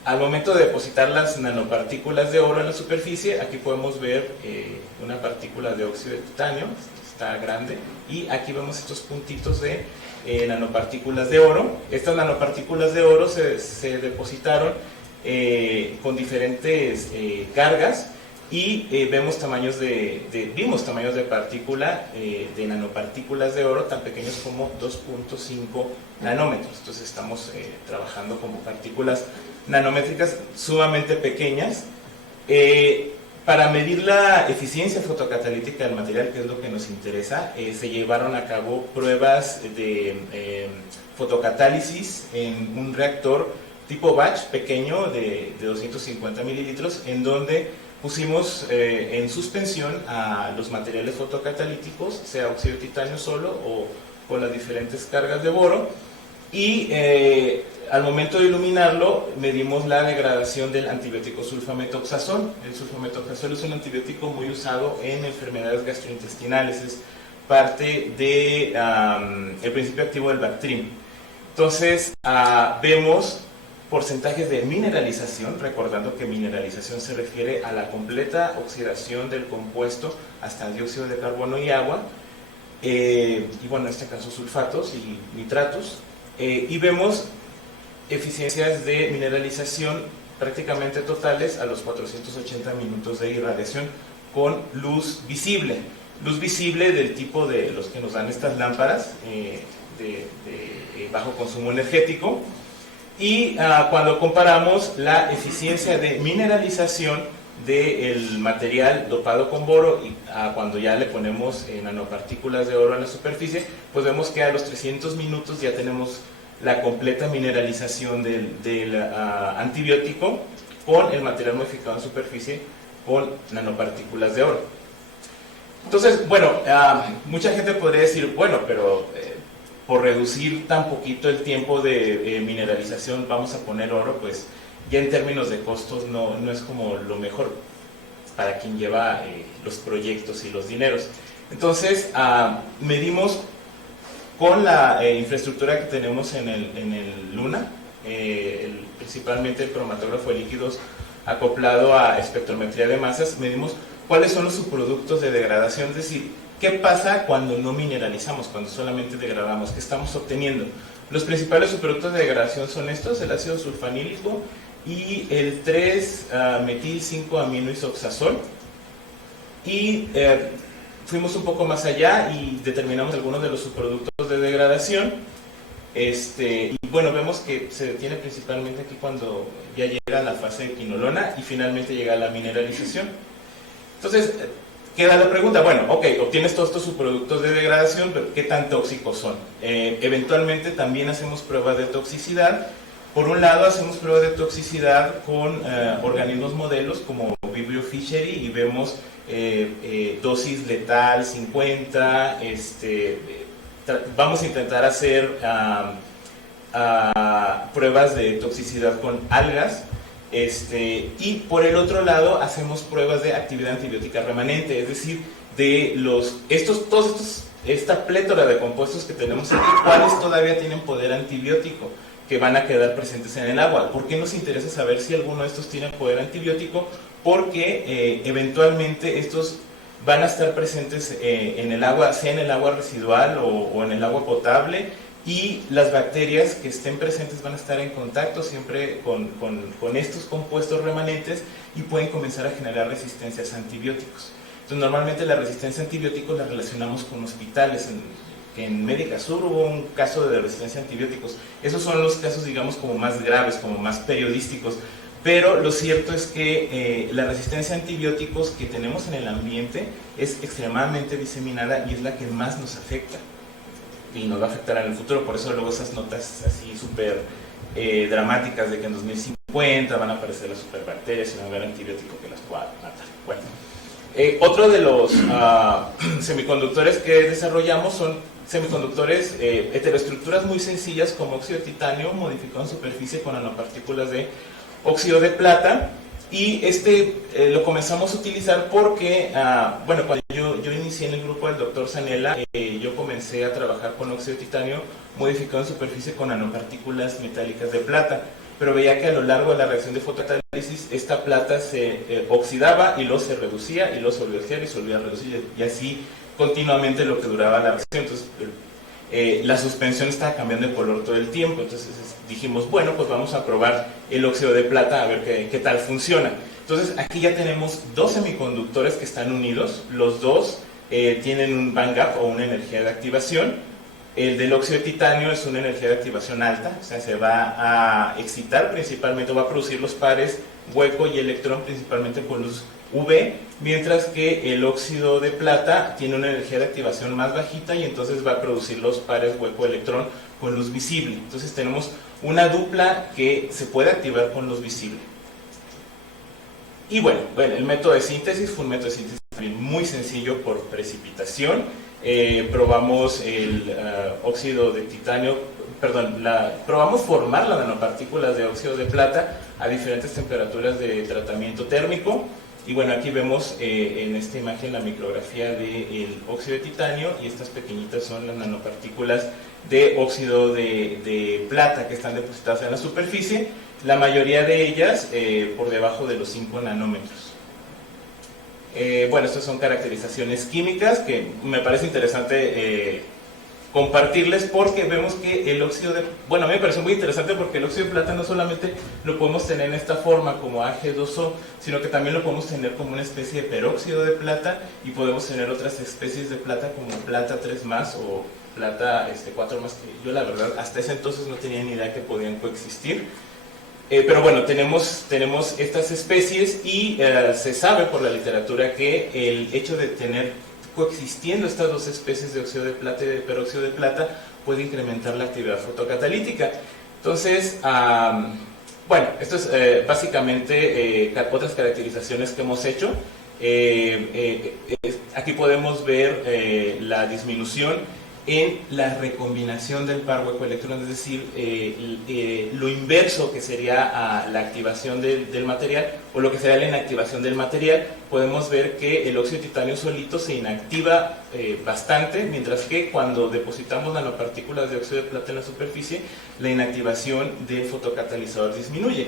Al momento de depositar las nanopartículas de oro en la superficie, aquí podemos ver una partícula de óxido de titanio, está grande, y aquí vemos estos puntitos de nanopartículas de oro. Estas nanopartículas de oro se depositaron con diferentes cargas, y vimos tamaños de partícula, de nanopartículas de oro tan pequeños como 2.5 nanómetros. Entonces estamos trabajando como partículas nanométricas sumamente pequeñas. Para medir la eficiencia fotocatalítica del material, que es lo que nos interesa, se llevaron a cabo pruebas de fotocatálisis en un reactor tipo batch pequeño de 250 mililitros, en donde pusimos en suspensión a los materiales fotocatalíticos, sea óxido de titanio solo o con las diferentes cargas de boro, y al momento de iluminarlo medimos la degradación del antibiótico sulfametoxazol. El sulfametoxazol es un antibiótico muy usado en enfermedades gastrointestinales, es parte de el principio activo del Bactrim. Entonces vemos porcentajes de mineralización, recordando que mineralización se refiere a la completa oxidación del compuesto hasta dióxido de carbono y agua, y bueno, en este caso sulfatos y nitratos, y vemos eficiencias de mineralización prácticamente totales a los 480 minutos de irradiación con luz visible del tipo de los que nos dan estas lámparas de bajo consumo energético. Y cuando comparamos la eficiencia de mineralización del material dopado con boro y cuando ya le ponemos nanopartículas de oro en la superficie, pues vemos que a los 300 minutos ya tenemos la completa mineralización del antibiótico con el material modificado en superficie con nanopartículas de oro. Entonces, bueno, mucha gente podría decir, bueno, pero por reducir tan poquito el tiempo de mineralización vamos a poner oro, pues ya en términos de costos no es como lo mejor para quien lleva los proyectos y los dineros. Entonces medimos con la infraestructura que tenemos en el Luna, principalmente el cromatógrafo de líquidos acoplado a espectrometría de masas, medimos cuáles son los subproductos de degradación, es decir, ¿qué pasa cuando no mineralizamos, cuando solamente degradamos? ¿Qué estamos obteniendo? Los principales subproductos de degradación son estos, el ácido sulfanílico y el 3-metil-5-aminoisoxazol. Y fuimos un poco más allá y determinamos algunos de los subproductos de degradación. Y bueno, vemos que se detiene principalmente aquí cuando ya llega la fase de quinolona y finalmente llega la mineralización. Entonces, queda la pregunta, bueno, ok, obtienes todos estos subproductos de degradación, pero ¿qué tan tóxicos son? Eventualmente también hacemos pruebas de toxicidad. Por un lado, hacemos pruebas de toxicidad con organismos modelos como Vibrio fischeri y vemos dosis letal 50, vamos a intentar hacer pruebas de toxicidad con algas. Y por el otro lado hacemos pruebas de actividad antibiótica remanente, es decir, de esta plétora de compuestos que tenemos aquí, cuáles todavía tienen poder antibiótico que van a quedar presentes en el agua. ¿Por qué nos interesa saber si alguno de estos tiene poder antibiótico? Porque eventualmente estos van a estar presentes en el agua, sea en el agua residual o en el agua potable, y las bacterias que estén presentes van a estar en contacto siempre con estos compuestos remanentes y pueden comenzar a generar resistencias a antibióticos. Entonces, normalmente la resistencia a antibióticos la relacionamos con hospitales que en Médica Sur hubo un caso de resistencia a antibióticos. Esos son los casos, digamos, como más graves, como más periodísticos. Pero lo cierto es que la resistencia a antibióticos que tenemos en el ambiente es extremadamente diseminada y es la que más nos afecta. Y nos va a afectar en el futuro, por eso luego esas notas así súper dramáticas de que en 2050 van a aparecer las superbacterias y no va a haber antibiótico que las pueda matar. Bueno, otro de los semiconductores que desarrollamos son semiconductores heteroestructuras muy sencillas como óxido de titanio modificado en superficie con nanopartículas de óxido de plata, y lo comenzamos a utilizar porque, bueno, cuando yo inicié en el grupo del doctor Zanella, yo comencé a trabajar con óxido de titanio modificado en superficie con nanopartículas metálicas de plata, pero veía que a lo largo de la reacción de fotocatálisis esta plata se oxidaba y luego se reducía y luego se volvía a oxidar y se volvía a reducir, y así continuamente lo que duraba la reacción. Entonces la suspensión estaba cambiando de color todo el tiempo, entonces dijimos, bueno, pues vamos a probar el óxido de plata a ver qué tal funciona. Entonces aquí ya tenemos dos semiconductores que están unidos, los dos tienen un band gap o una energía de activación. El del óxido de titanio es una energía de activación alta, o sea, se va a excitar principalmente, va a producir los pares hueco y electrón principalmente con luz UV, mientras que el óxido de plata tiene una energía de activación más bajita y entonces va a producir los pares hueco-electrón con luz visible. Entonces tenemos una dupla que se puede activar con luz visible. Y bueno, el método de síntesis fue un método de síntesis también muy sencillo por precipitación. Probamos el óxido de titanio, probamos formar las nanopartículas de óxido de plata a diferentes temperaturas de tratamiento térmico. Y bueno, aquí vemos en esta imagen la micrografía del óxido de titanio, y estas pequeñitas son las nanopartículas de óxido de plata que están depositadas en la superficie, la mayoría de ellas por debajo de los 5 nanómetros. Bueno, estas son caracterizaciones químicas que me parece interesante compartirles, porque vemos que el óxido de... Bueno, a mí me parece muy interesante porque el óxido de plata no solamente lo podemos tener en esta forma como Ag2O, sino que también lo podemos tener como una especie de peróxido de plata, y podemos tener otras especies de plata como plata 3+, o plata 4+, que yo la verdad hasta ese entonces no tenía ni idea que podían coexistir. Pero bueno, tenemos estas especies, y se sabe por la literatura que el hecho de tener coexistiendo estas dos especies de óxido de plata y de peróxido de plata puede incrementar la actividad fotocatalítica. Entonces, bueno, esto es básicamente otras caracterizaciones que hemos hecho. Aquí podemos ver la disminución en la recombinación del par hueco-electrón, es decir, lo inverso que sería la activación del material, o lo que sería la inactivación del material. Podemos ver que el óxido de titanio solito se inactiva bastante, mientras que cuando depositamos nanopartículas de óxido de plata en la superficie, la inactivación del fotocatalizador disminuye.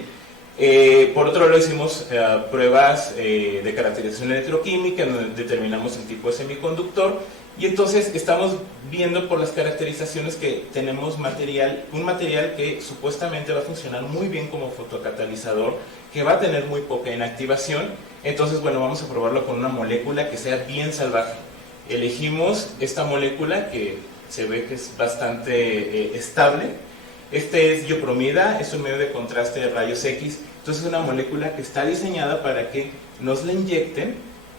Por otro lado, hicimos pruebas de caracterización electroquímica, en donde determinamos el tipo de semiconductor, y entonces estamos viendo por las caracterizaciones que tenemos un material que supuestamente va a funcionar muy bien como fotocatalizador, que va a tener muy poca inactivación. Entonces, bueno, vamos a probarlo con una molécula que sea bien salvaje. Elegimos esta molécula que se ve que es bastante estable. Este es diopromida, es un medio de contraste de rayos X. Entonces es una molécula que está diseñada para que nos la inyecten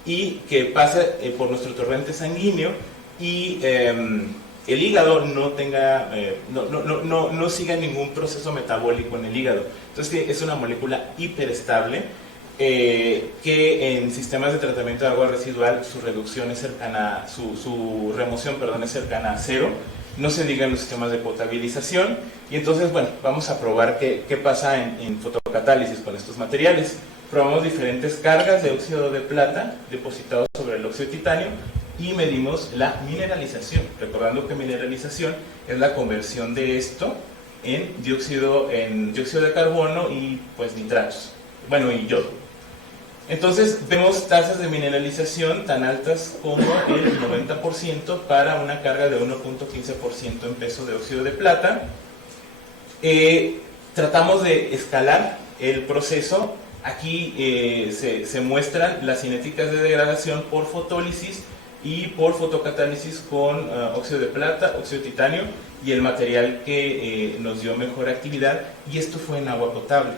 y que pase por nuestro torrente sanguíneo, y el hígado no siga ningún proceso metabólico en el hígado. Entonces es una molécula hiperestable, que en sistemas de tratamiento de agua residual su reducción es cercana, su remoción, perdón, es cercana a cero. No se diga en los sistemas de potabilización. Y entonces, bueno, vamos a probar qué pasa en fotocatálisis con estos materiales. Probamos diferentes cargas de óxido de plata depositados sobre el óxido de titanio y medimos la mineralización, recordando que mineralización es la conversión de esto en dióxido de carbono y pues nitratos, bueno, y yodo. Entonces vemos tasas de mineralización tan altas como el 90% para una carga de 1.15% en peso de óxido de plata. Tratamos de escalar el proceso. Aquí se muestran las cinéticas de degradación por fotólisis y por fotocatálisis con óxido de plata, óxido de titanio y el material que nos dio mejor actividad, y esto fue en agua potable.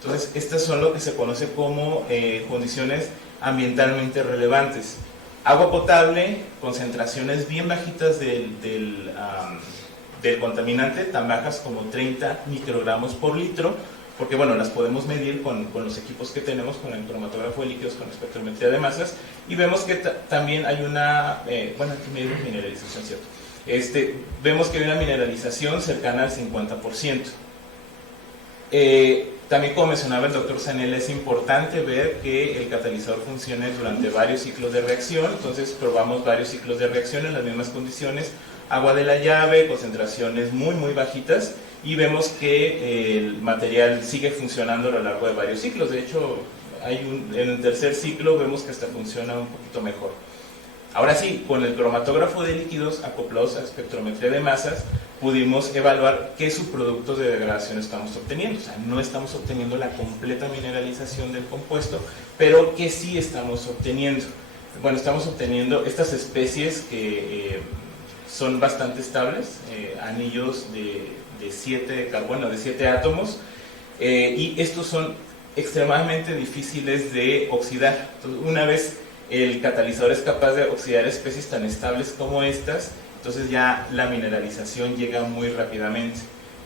Entonces, estas son lo que se conoce como condiciones ambientalmente relevantes. Agua potable, concentraciones bien bajitas del contaminante, tan bajas como 30 microgramos por litro, porque bueno, las podemos medir con los equipos que tenemos, con el cromatógrafo de líquidos, con espectrometría de masas, y vemos que también hay una, bueno, aquí medimos mineralización, ¿cierto? Vemos que hay una mineralización cercana al 50%. También, como mencionaba el doctor Zanella, es importante ver que el catalizador funcione durante varios ciclos de reacción. Entonces probamos varios ciclos de reacción en las mismas condiciones, agua de la llave, concentraciones muy bajitas, y vemos que el material sigue funcionando a lo largo de varios ciclos. De hecho, en el tercer ciclo vemos que hasta funciona un poquito mejor. Ahora sí, con el cromatógrafo de líquidos acoplados a espectrometría de masas, pudimos evaluar qué subproductos de degradación estamos obteniendo. O sea, no estamos obteniendo la completa mineralización del compuesto, pero ¿qué sí estamos obteniendo? Bueno, estamos obteniendo estas especies que son bastante estables, anillos de 7 átomos, y estos son extremadamente difíciles de oxidar. Entonces, una vez el catalizador es capaz de oxidar especies tan estables como estas, entonces ya la mineralización llega muy rápidamente.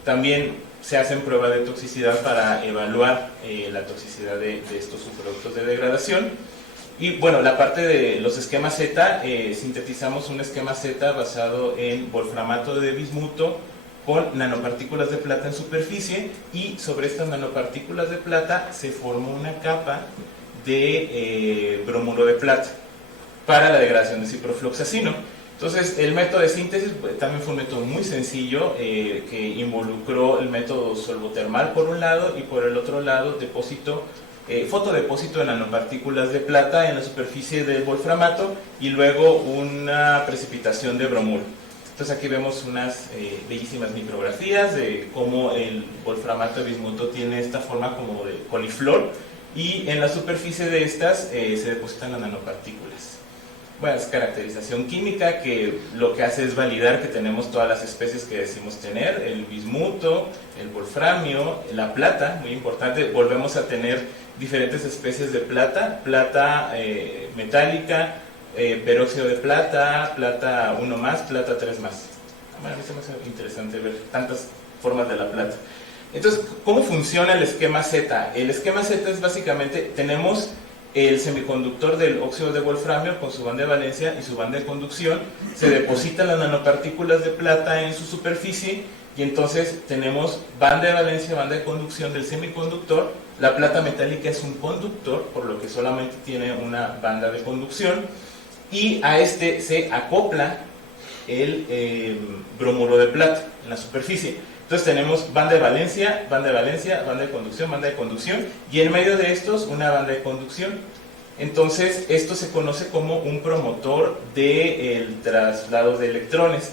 También se hacen pruebas de toxicidad para evaluar la toxicidad de estos subproductos de degradación. Y bueno, la parte de los esquemas Z, sintetizamos un esquema Z basado en wolframato de bismuto con nanopartículas de plata en superficie, y sobre estas nanopartículas de plata se formó una capa de bromuro de plata para la degradación de ciprofloxacino. Entonces, el método de síntesis también fue un método muy sencillo, que involucró el método solvotermal por un lado, y por el otro lado fotodepósito de nanopartículas de plata en la superficie del wolframato, y luego una precipitación de bromuro. Entonces aquí vemos unas bellísimas micrografías de cómo el wolframato de bismuto tiene esta forma como de coliflor, y en la superficie de estas se depositan las nanopartículas. Bueno, es caracterización química que lo que hace es validar que tenemos todas las especies que decimos tener: el bismuto, el wolframio, la plata, muy importante. Volvemos a tener diferentes especies de plata: plata metálica, peróxido de plata, plata 1+, plata 3+. Bueno, a mí se me hace interesante ver tantas formas de la plata. Entonces, ¿cómo funciona el esquema Z? El esquema Z es básicamente, tenemos el semiconductor del óxido de wolframio con su banda de valencia y su banda de conducción, se depositan las nanopartículas de plata en su superficie, y entonces tenemos banda de valencia, banda de conducción del semiconductor. La plata metálica es un conductor, por lo que solamente tiene una banda de conducción, y a este se acopla el bromuro de plata en la superficie. Entonces tenemos banda de valencia, banda de valencia, banda de conducción, y en medio de estos una banda de conducción. Entonces esto se conoce como un promotor del traslado de electrones.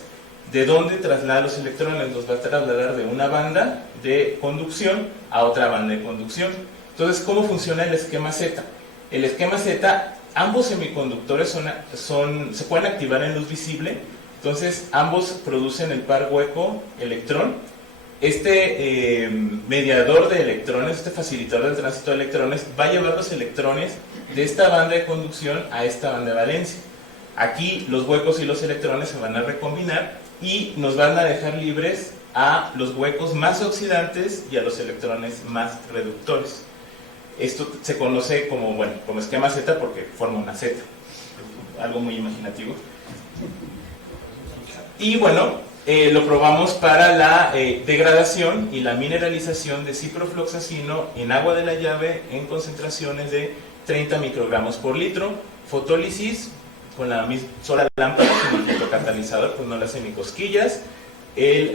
¿De dónde traslada los electrones? Los va a trasladar de una banda de conducción a otra banda de conducción. Entonces, ¿cómo funciona el esquema Z? El esquema Z, ambos semiconductores se pueden activar en luz visible. Entonces ambos producen el par hueco-electrón. Este mediador de electrones, este facilitador del tránsito de electrones, va a llevar los electrones de esta banda de conducción a esta banda de valencia. Aquí los huecos y los electrones se van a recombinar y nos van a dejar libres a los huecos más oxidantes y a los electrones más reductores. Esto se conoce como esquema Z porque forma una Z, algo muy imaginativo. Y bueno, lo probamos para la degradación y la mineralización de ciprofloxacino en agua de la llave en concentraciones de 30 microgramos por litro. Fotólisis con la sola lámpara, sin el fotocatalizador, pues no le hace ni cosquillas. El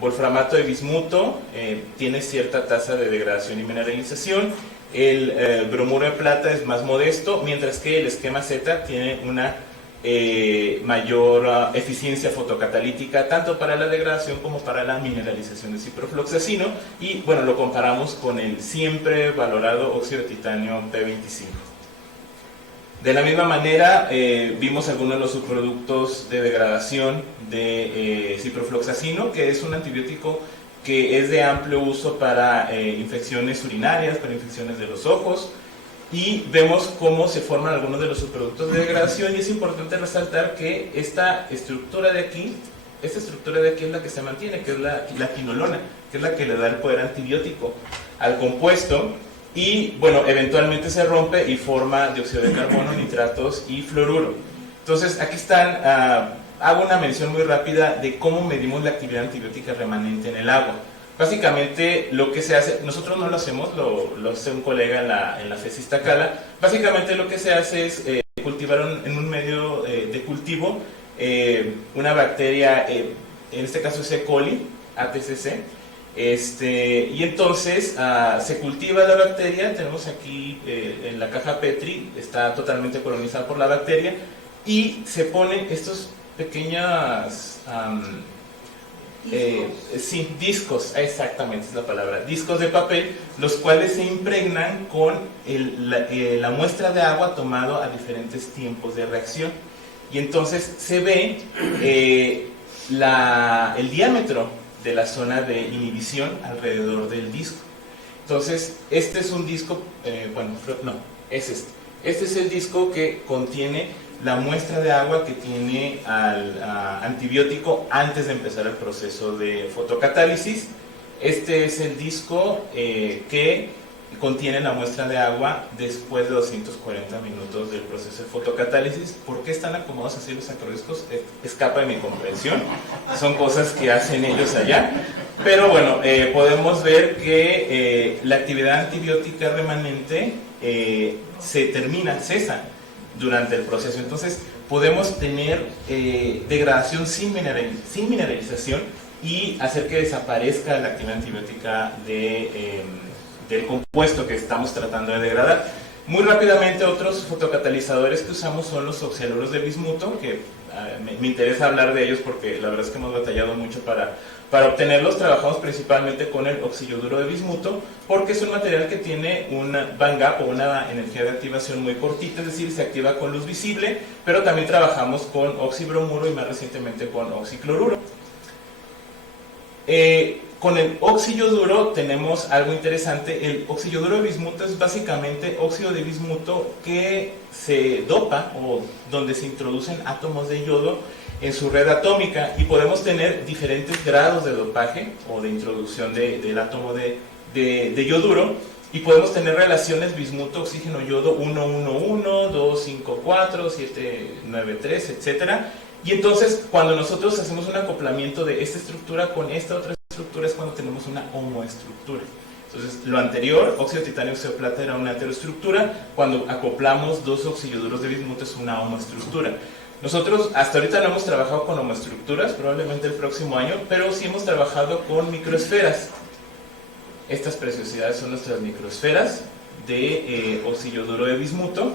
wolframato de bismuto tiene cierta tasa de degradación y mineralización. El bromuro de plata es más modesto, mientras que el esquema Z tiene una mayor eficiencia fotocatalítica tanto para la degradación como para la mineralización de ciprofloxacino, y bueno, lo comparamos con el siempre valorado óxido de titanio P25. De la misma manera, vimos algunos de los subproductos de degradación de ciprofloxacino, que es un antibiótico que es de amplio uso para infecciones urinarias, para infecciones de los ojos, y vemos cómo se forman algunos de los subproductos de degradación, y es importante resaltar que esta estructura de aquí es la que se mantiene, que es la quinolona, que es la que le da el poder antibiótico al compuesto, y bueno, eventualmente se rompe y forma dióxido de carbono, nitratos y fluoruro. Entonces aquí están, hago una mención muy rápida de cómo medimos la actividad antibiótica remanente en el agua. Básicamente lo que se hace, nosotros no lo hacemos, lo hace un colega en la FES Iztacala. Básicamente lo que se hace es cultivar en un medio de cultivo una bacteria, en este caso es E. coli, ATCC, y entonces se cultiva la bacteria. Tenemos aquí en la caja Petri, está totalmente colonizada por la bacteria, y se ponen estos pequeños discos, exactamente es la palabra, discos de papel, los cuales se impregnan con la muestra de agua tomado a diferentes tiempos de reacción, y entonces se ve el diámetro de la zona de inhibición alrededor del disco. Entonces este es un disco, es este. Este es el disco que contiene la muestra de agua que tiene al antibiótico antes de empezar el proceso de fotocatálisis. Este es el disco que contiene la muestra de agua después de 240 minutos del proceso de fotocatálisis. ¿Por qué están acomodados así los sacrodiscos? Escapa de mi comprensión, son cosas que hacen ellos allá. Pero bueno, podemos ver que la actividad antibiótica remanente cesa durante el proceso. Entonces podemos tener degradación sin mineralización y hacer que desaparezca la actividad antibiótica del compuesto que estamos tratando de degradar. Muy rápidamente, otros fotocatalizadores que usamos son los oxialuros de bismuto, que me interesa hablar de ellos porque la verdad es que hemos batallado mucho para obtenerlos. Trabajamos principalmente con el oxiyoduro de bismuto porque es un material que tiene un band gap o una energía de activación muy cortita, es decir, se activa con luz visible, pero también trabajamos con oxibromuro y más recientemente con oxicloruro. Con el oxiyoduro tenemos algo interesante. El oxiyoduro de bismuto es básicamente óxido de bismuto que se dopa o donde se introducen átomos de yodo en su red atómica, y podemos tener diferentes grados de dopaje o de introducción del átomo de yoduro, y podemos tener relaciones bismuto-oxígeno-yodo 1,1,1, 2,5,4, 7,9,3, etcétera. Y entonces cuando nosotros hacemos un acoplamiento de esta estructura con esta otra estructura es cuando tenemos una homoestructura. Entonces lo anterior, óxido de titanio, óxido de plata, era una heteroestructura. Cuando acoplamos dos oxiyoduros de bismuto es una homoestructura. Nosotros hasta ahorita no hemos trabajado con homoestructuras, probablemente el próximo año, pero sí hemos trabajado con microesferas. Estas preciosidades son nuestras microesferas de oxiyoduro de bismuto.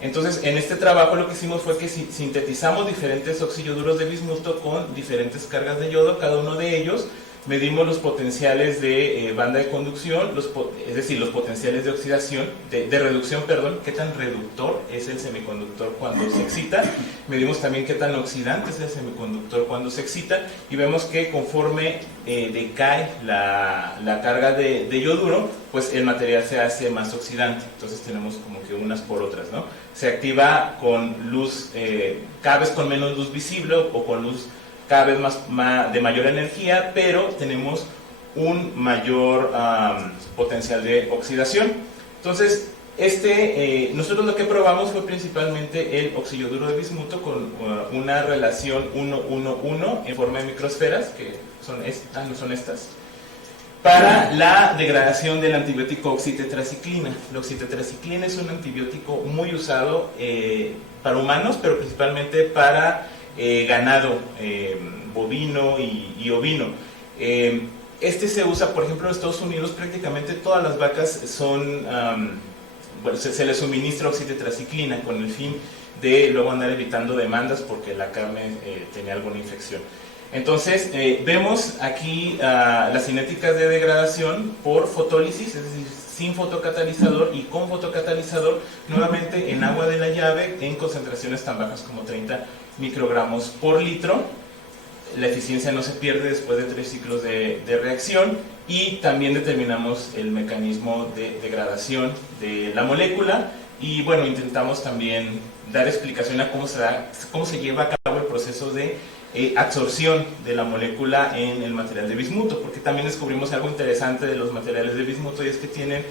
Entonces, en este trabajo lo que hicimos fue que sintetizamos diferentes oxiyoduros de bismuto con diferentes cargas de yodo, cada uno de ellos. Medimos los potenciales de banda de conducción, es decir, los potenciales de oxidación, de reducción, perdón, qué tan reductor es el semiconductor cuando se excita. Medimos también qué tan oxidante es el semiconductor cuando se excita, y vemos que conforme decae la carga de yoduro, pues el material se hace más oxidante. Entonces tenemos como que unas por otras, ¿no? Se activa con luz, cada vez con menos luz visible o con luz cada vez de mayor energía, pero tenemos un mayor potencial de oxidación. Entonces, nosotros lo que probamos fue principalmente el oxiyoduro de bismuto con una relación 1,1,1 en forma de microesferas, que no son estas, para la degradación del antibiótico oxitetraciclina. La oxitetraciclina es un antibiótico muy usado para humanos, pero principalmente para ganado bovino y ovino. Este se usa, por ejemplo, en Estados Unidos. Prácticamente todas las vacas se les suministra oxitetraciclina con el fin de luego andar evitando demandas porque la carne tenía alguna infección. Entonces, vemos aquí las cinéticas de degradación por fotólisis, es decir, sin fotocatalizador y con fotocatalizador. fotocatalizador, nuevamente en agua de la llave en concentraciones tan bajas como 30 microgramos por litro. La eficiencia no se pierde después de 3 ciclos de reacción, y también determinamos el mecanismo de degradación de la molécula, y bueno, intentamos también dar explicación a cómo se lleva a cabo el proceso de absorción de la molécula en el material de bismuto, porque también descubrimos algo interesante de los materiales de bismuto, y es que tienen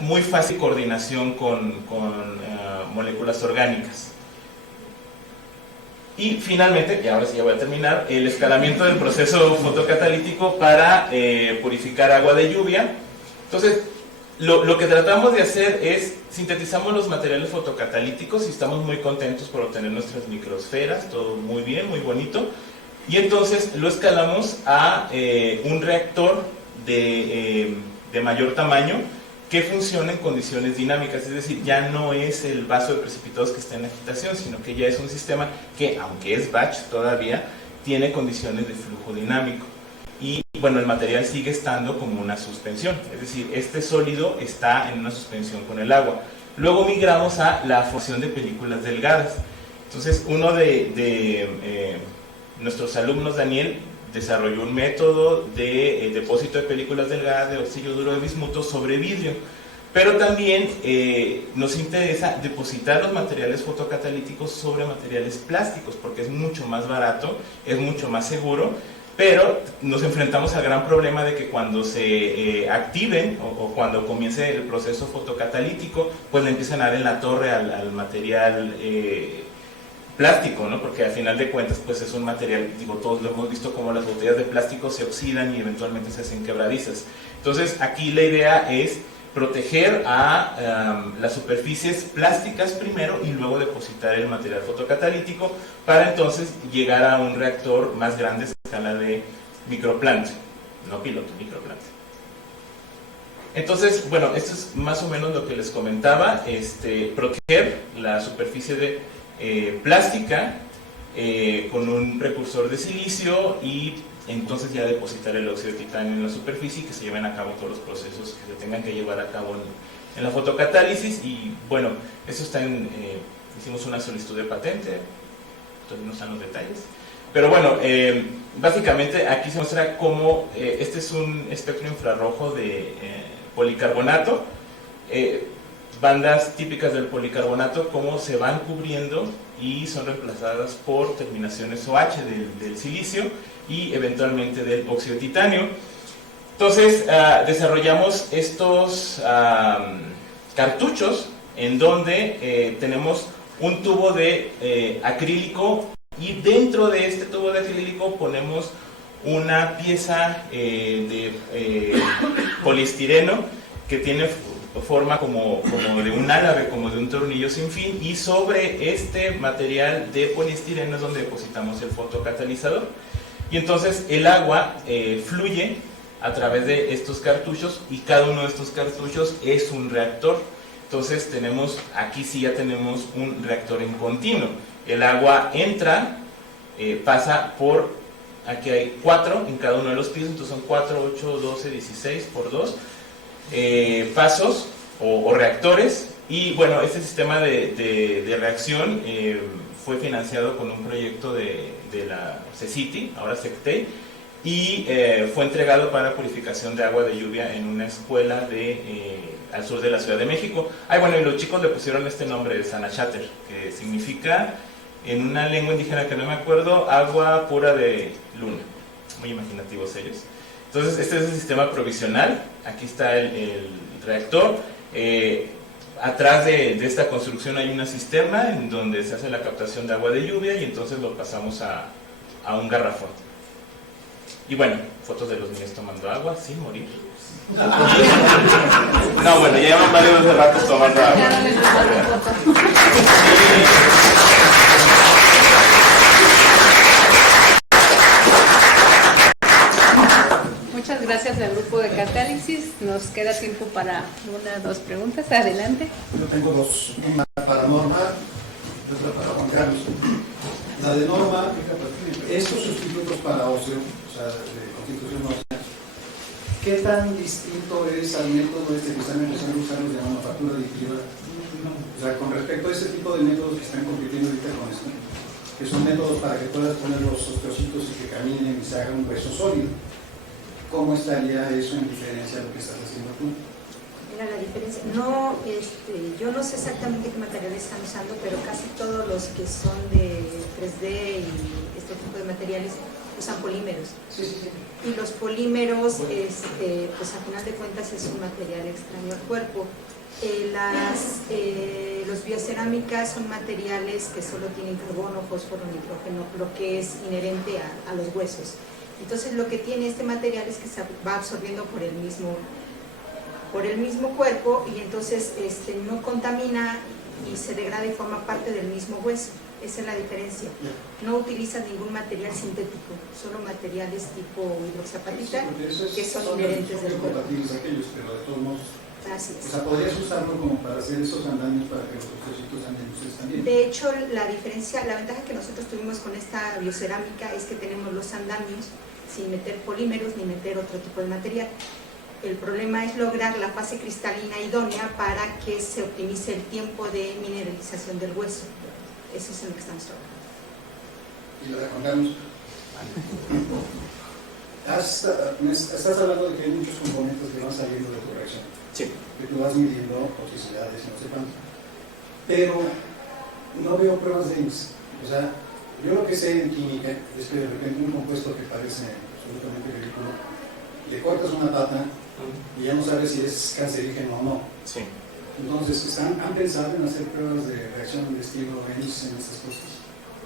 muy fácil coordinación con moléculas orgánicas. Y finalmente, y ahora sí ya voy a terminar, el escalamiento del proceso fotocatalítico para purificar agua de lluvia. Entonces, lo que tratamos de hacer es sintetizamos los materiales fotocatalíticos y estamos muy contentos por obtener nuestras microesferas, todo muy bien, muy bonito. Y entonces lo escalamos a un reactor de mayor tamaño que funciona en condiciones dinámicas, es decir, ya no es el vaso de precipitados que está en agitación, sino que ya es un sistema que, aunque es batch todavía, tiene condiciones de flujo dinámico. Y bueno, el material sigue estando como una suspensión, es decir, este sólido está en una suspensión con el agua. Luego migramos a la formación de películas delgadas. Entonces, uno de nuestros alumnos, Daniel, desarrolló un método de depósito de películas delgadas de óxido duro de bismuto sobre vidrio. Pero también nos interesa depositar los materiales fotocatalíticos sobre materiales plásticos, porque es mucho más barato, es mucho más seguro, pero nos enfrentamos al gran problema de que cuando se activen o cuando comience el proceso fotocatalítico, pues le empiezan a dar en la torre al material plástico, ¿no? Porque al final de cuentas pues es un material, digo, todos lo hemos visto como las botellas de plástico se oxidan y eventualmente se hacen quebradizas. Entonces aquí la idea es proteger a las superficies plásticas primero y luego depositar el material fotocatalítico para entonces llegar a un reactor más grande a escala de microplanta, no piloto, microplanta. Entonces, bueno, esto es más o menos lo que les comentaba, proteger la superficie de plástica con un precursor de silicio y entonces ya depositar el óxido de titanio en la superficie y que se lleven a cabo todos los procesos que se tengan que llevar a cabo en la fotocatálisis. Y bueno, eso está hicimos una solicitud de patente, todavía no están los detalles, pero bueno, básicamente aquí se muestra cómo este es un espectro infrarrojo de policarbonato, bandas típicas del policarbonato, cómo se van cubriendo y son reemplazadas por terminaciones OH del silicio y eventualmente del óxido de titanio. Entonces desarrollamos estos cartuchos en donde tenemos un tubo de acrílico y dentro de este tubo de acrílico ponemos una pieza de poliestireno que tiene forma como de un árabe, como de un tornillo sin fin, y sobre este material de poliestireno es donde depositamos el fotocatalizador. Y entonces el agua fluye a través de estos cartuchos y cada uno de estos cartuchos es un reactor. Entonces aquí sí ya tenemos un reactor en continuo. El agua entra, pasa por, aquí hay 4 en cada uno de los pisos, entonces son 4, 8, 12, 16 por 2 pasos o reactores. Y bueno, este sistema de reacción fue financiado con un proyecto de la CECITI, ahora SECTEI, y fue entregado para purificación de agua de lluvia en una escuela al sur de la Ciudad de México. Bueno, y los chicos le pusieron este nombre de Sanachater, que significa, en una lengua indígena que no me acuerdo, agua pura de luna. Muy imaginativos ellos. Entonces, este es el sistema provisional. Aquí está el reactor. Atrás de esta construcción hay una cisterna en donde se hace la captación de agua de lluvia y entonces lo pasamos a un garrafón. Y bueno, fotos de los niños tomando agua sin morir. No, bueno, ya llevan varios ratos tomando agua. Muchas gracias al grupo de Catálisis. Nos queda tiempo para 1 o 2 preguntas. Adelante. Yo tengo 2, una para Norma y otra para Juan Carlos. La de Norma, estos sustitutos para óseo, o sea, de constitución ósea, ¿qué tan distinto es al método este que están empezando a usar los de manufactura aditiva? O sea, con respecto a este tipo de métodos que están compitiendo ahorita con esto, que son métodos para que puedas poner los osteocitos y que caminen y se haga un hueso sólido. ¿Cómo estaría eso en diferencia a lo que estás haciendo tú? Mira la diferencia. No, yo no sé exactamente qué materiales están usando, pero casi todos los que son de 3D y este tipo de materiales usan polímeros. Sí. Y los polímeros, pues a final de cuentas es un material extraño al cuerpo. Los biocerámicas son materiales que solo tienen carbono, fósforo, nitrógeno, lo que es inherente a los huesos. Entonces lo que tiene este material es que se va absorbiendo por el mismo cuerpo y entonces no contamina y se degrada y forma parte del mismo hueso. Esa es la diferencia. No utiliza ningún material sintético, solo materiales tipo hidroxiapatita que son inherentes del cuerpo. Compatibles aquellos, pero de todos modos. Así es. O sea, podrías usarlo como para hacer esos andamios para que los osteocitos anden ustedes también. De hecho, la ventaja que nosotros tuvimos con esta biocerámica es que tenemos los andamios sin meter polímeros ni meter otro tipo de material. El problema es lograr la fase cristalina idónea para que se optimice el tiempo de mineralización del hueso. Eso es en lo que estamos trabajando. Y lo de Juan Carlos. Estás hablando de que hay muchos componentes que van saliendo de tu reacción. Sí. Que tú vas midiendo toxicidades y no sé cuánto. Pero no veo pruebas de ellos. O sea, yo lo que sé en química es que de repente un compuesto que parece absolutamente ridículo, le cortas una pata y ya no sabes si es cancerígeno o no. Sí. Entonces, ¿han pensado en hacer pruebas de reacción de estilo ENIS en estas cosas?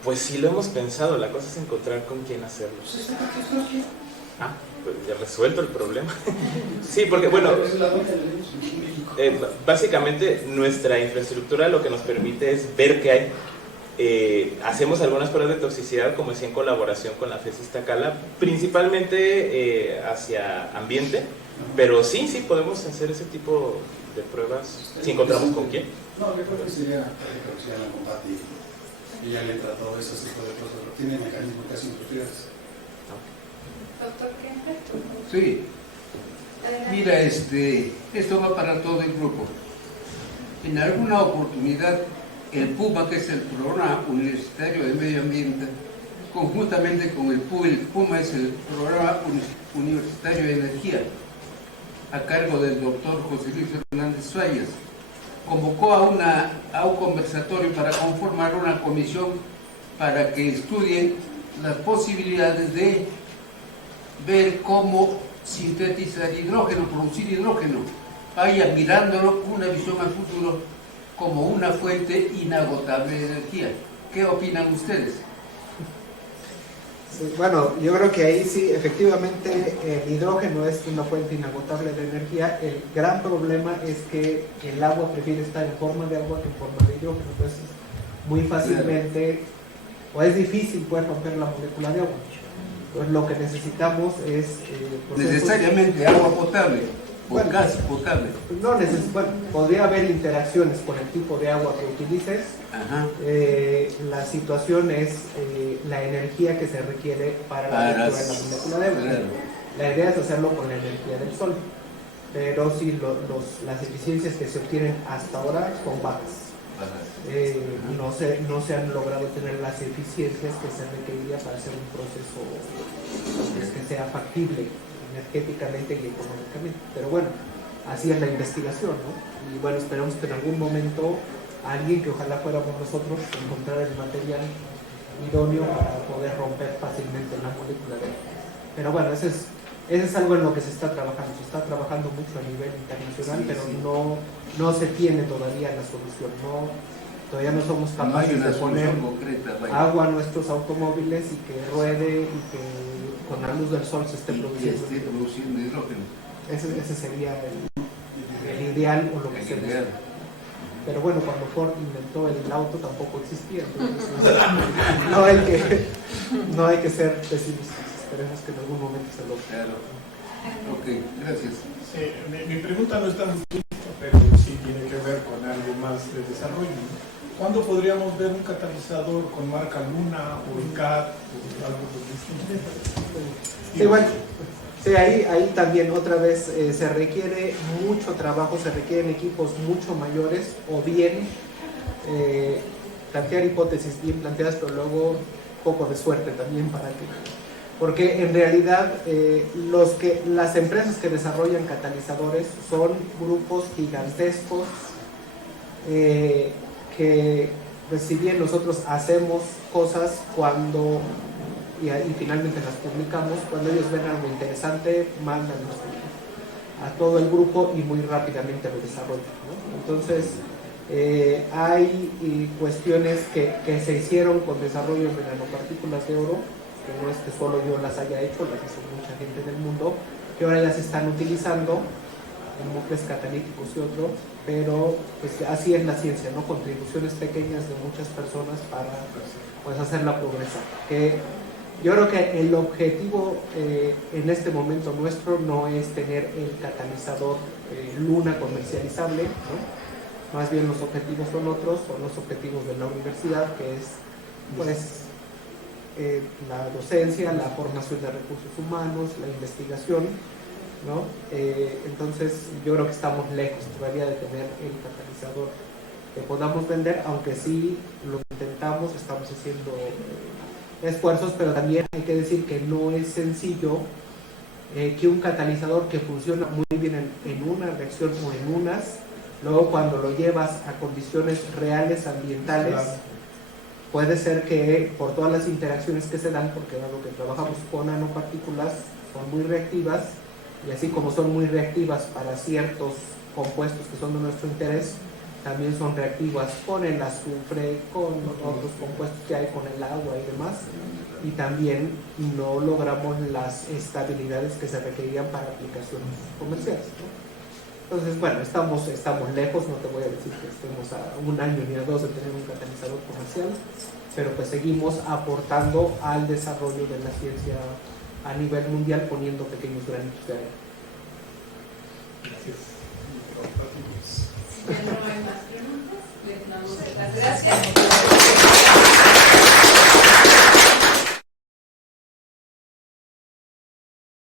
Pues sí lo hemos pensado, la cosa es encontrar con quién hacerlo. Pues está aquí. Ah, pues ya resuelto el problema. Sí, porque bueno, Esa es la nota de México. básicamente nuestra infraestructura lo que nos permite es ver qué hay. Hacemos algunas pruebas de toxicidad, como decía, en colaboración con la FES Iztacala, principalmente hacia ambiente, pero sí podemos hacer ese tipo de pruebas si encontramos con quién. No, yo creo que sería la compatible y ya le entra todo ese tipo de cosas, pero tiene mecanismos casi industriales. Doctor Kemper. Sí, mira, esto va para todo el grupo. En alguna oportunidad, el PUMA, que es el Programa Universitario de Medio Ambiente, conjuntamente con el PUMA es el Programa Universitario de Energía, a cargo del doctor José Luis Fernández Suárez, convocó a un conversatorio para conformar una comisión para que estudien las posibilidades de ver cómo sintetizar hidrógeno, producir hidrógeno, vaya mirándolo con una visión al futuro como una fuente inagotable de energía. ¿Qué opinan ustedes? Sí, bueno, yo creo que ahí sí, efectivamente, el hidrógeno es una fuente inagotable de energía. El gran problema es que el agua prefiere estar en forma de agua que en forma de hidrógeno. Entonces, muy fácilmente, o es difícil poder romper la molécula de agua. Entonces, lo que necesitamos es Necesariamente agua potable o Bueno, gas potable. No bueno, podría haber interacciones con el tipo de agua que utilices. Ajá. La situación es la energía que se requiere para la lectura de la molécula de agua. Claro. La idea es hacerlo con la energía del sol, pero sí, las eficiencias que se obtienen hasta ahora son bajas. No se han logrado tener las eficiencias que se requeriría para hacer un proceso que sea factible energéticamente y económicamente. Pero bueno, así es la investigación, ¿no? Y bueno, esperamos que en algún momento alguien, que ojalá fuéramos nosotros, encontrar el material idóneo para poder romper fácilmente la molécula de agua. Pero bueno, ese es algo en lo que se está trabajando. Se está trabajando mucho a nivel internacional, pero no se tiene todavía la solución. Todavía no somos capaces de poner agua a nuestros automóviles y que ruede y que con la luz del sol se esté produciendo hidrógeno. Ese sería el ideal o lo que se busca. Pero bueno, cuando Ford inventó el auto tampoco existía. Entonces, no hay que ser pesimistas. Esperemos que en algún momento se logre. Claro. Ok, gracias. Sí, mi pregunta no es tan justa, pero sí tiene que ver con algo más de desarrollo. ¿Cuándo podríamos ver un catalizador con marca Luna o ICAT o algo distinto? Sí, bueno, Sí, ahí también otra vez se requiere mucho trabajo, se requieren equipos mucho mayores o bien plantear hipótesis bien planteadas, pero luego poco de suerte también para que... Porque en realidad las empresas que desarrollan catalizadores son grupos gigantescos que pues, si bien nosotros hacemos cosas cuando... Y finalmente las publicamos, cuando ellos ven algo interesante, mandan a todo el grupo y muy rápidamente lo desarrollan, ¿no? Entonces, hay cuestiones que se hicieron con desarrollos de nanopartículas de oro, que no es que solo yo las haya hecho, las hizo mucha gente del mundo, que ahora ya se están utilizando en núcleos catalíticos y otros, pero pues, así es la ciencia, ¿no? Contribuciones pequeñas de muchas personas para pues, hacerla progresar. Yo creo que el objetivo en este momento nuestro no es tener el catalizador Luna comercializable, ¿no? Más bien los objetivos son otros, son los objetivos de la universidad, que es pues la docencia, la formación de recursos humanos, la investigación, ¿no? Entonces yo creo que estamos lejos todavía de tener el catalizador que podamos vender, aunque sí lo intentamos, estamos haciendo esfuerzos, pero también hay que decir que no es sencillo que un catalizador que funciona muy bien en una reacción o en unas, luego cuando lo llevas a condiciones reales ambientales, puede ser que por todas las interacciones que se dan, porque dado que trabajamos con nanopartículas, son muy reactivas, y así como son muy reactivas para ciertos compuestos que son de nuestro interés, también son reactivas con el azufre, con otros compuestos que hay, con el agua y demás, y también no logramos las estabilidades que se requerían para aplicaciones comerciales, ¿no? Entonces, bueno, estamos lejos, no te voy a decir que estemos a 1 año ni a 2 de tener un catalizador comercial, pero pues seguimos aportando al desarrollo de la ciencia a nivel mundial poniendo pequeños granitos de arena. Gracias. Si ya no hay más preguntas, les damos las gracias.